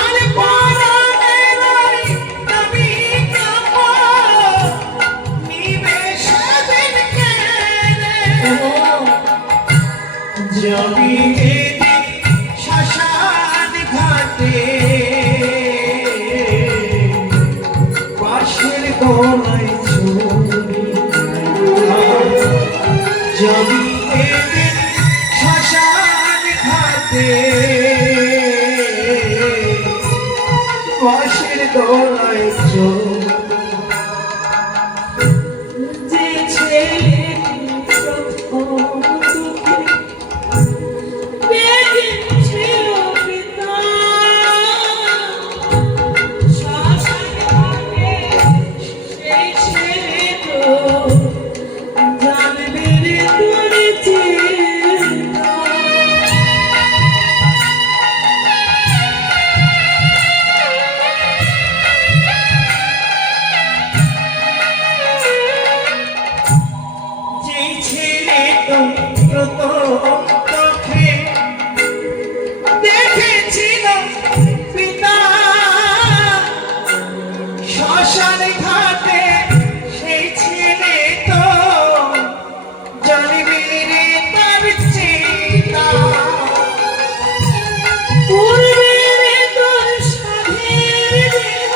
আর পরনের নবী কাপড় নিবে সেদিন কেড়ে। জমি যেদিন শ্মশান ঘাটে, বাঁশের দোলায় চড়ে, জমি যেদিন শ্মশান ঘাটে, বাঁশের দোলায় চড়ে, যে ছেলে প্রথম দুঃখে পেয়েছিল পিতা, শ্মশান ঘাটে শ্মশান ঘাটে সেই ছেলে তো জানিবি রে তার চিতা পূর্বের তোর সাধের দেহ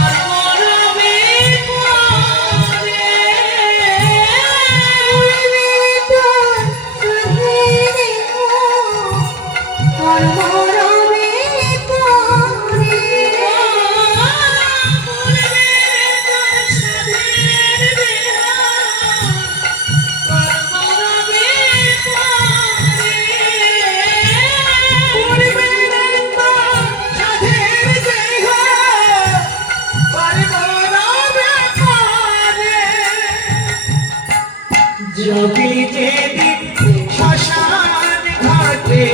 আর মরবে পরে। পূর্বের তোর সাধের দেহ আর মরবে পরে। পূর্বের তোর সাধের দেহ পর মরবে পরে। যদি যেদিন শ্মশান ঘাটে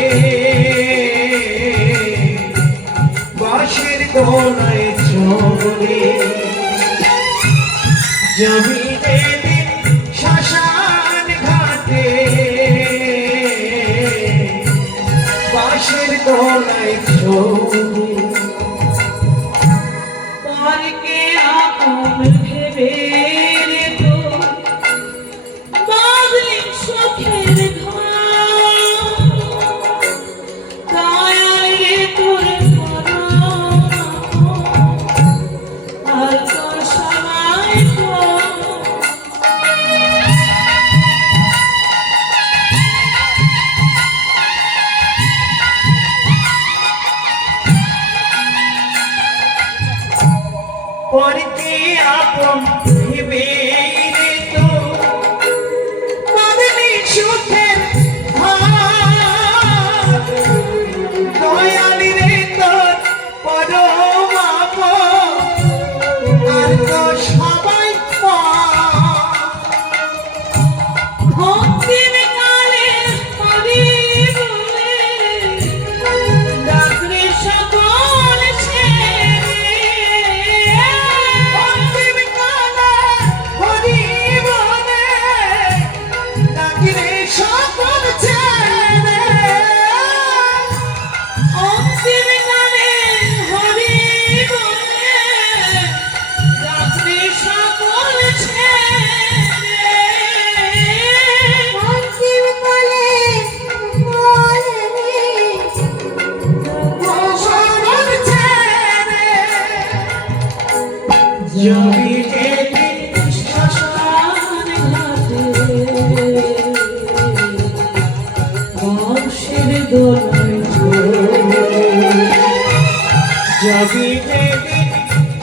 বাঁশের দোলায় চলে যদি যেদিন শ্মশান ঘাটে বাঁশের দোলায় চলে পরকে আপন ভেবে রে তোর বাঁধলি সুখের ঘর। দয়াল রে তোর পরম আর তোর সবাই তোর। পরকে আপন ভেবে রে তো বাঁধলি সুখের ঘর। দয়াল রে তোর পরম আপন আর তো সবাই পর। অন্তিম কালে হরি বলে ডাকরে সকল ছেড়ে। অন্তিম কালে হরি বলে ডাকিলে সকল ছেড়ে। অন্তিম কালে হরি বলে ডাকরে সকল ছেড়ে। সকল ছেড়ে যদি যেদিন শ্মশান বংশের দোলায় যদি যেদিন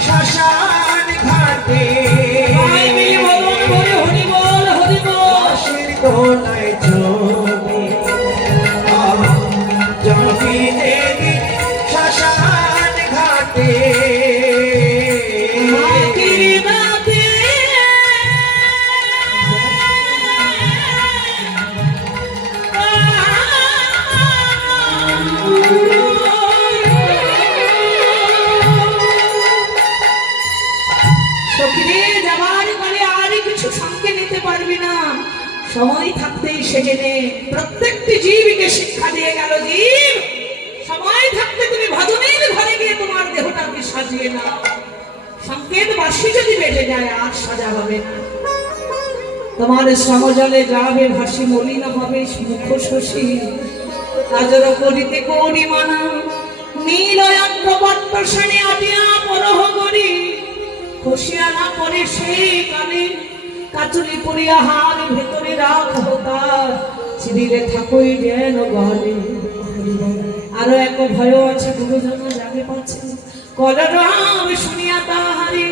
শ্মশান ঘাটে হরি বল হরি বল। বাঁশের দোলায় চলে যদি যেদিন শ্মশান ঘাটে মাটির বাতে সখিরে যাবার পরে আর কিছু সঙ্গে নিতে পারবি না। সময় থাকতেই সেজে নে। প্রত্যেকটি জীবকে শিক্ষা দিয়ে গেল, জীব সময় থাকতে তুমি ভজনের ঘরে গিয়ে তোমার দেহটাকে সাজিয়ে নাও। সংকেত বাসি যদি বেজে যায় আর সাজা হবে না। তোমার শ্রমজলে যাবে ভাসি মলিন হবে মুখ শশী। কাজর করিতে করি মানা নীলয়ান প্রবত্ত সানে আটিয়া পরহ করি। খুশিয়া না করে সেই কানে কাচুলি পরিয়া হার ভেতরে রাখো তার চিরিলে থাকই যেন গলে। আরো এক ভয় আছে গুরুজন জাগে পাচ্ছে কলরাম শুনিয়া তাহারে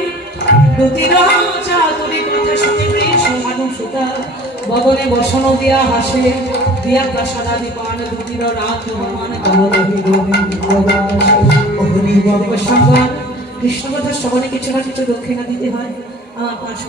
দুতির চাতুরি কথা শুনিবে সমানু সুতা। বদনে বসন দিয়া হাসে দিয়া প্রাসাদাদি পান দুতির রাত মান কলরহি গোবিন্দ। কৃষ্ণ কথা শ্রবণে কিছু না কিছু দক্ষিণা দিতে হয়। আমার পাঁচ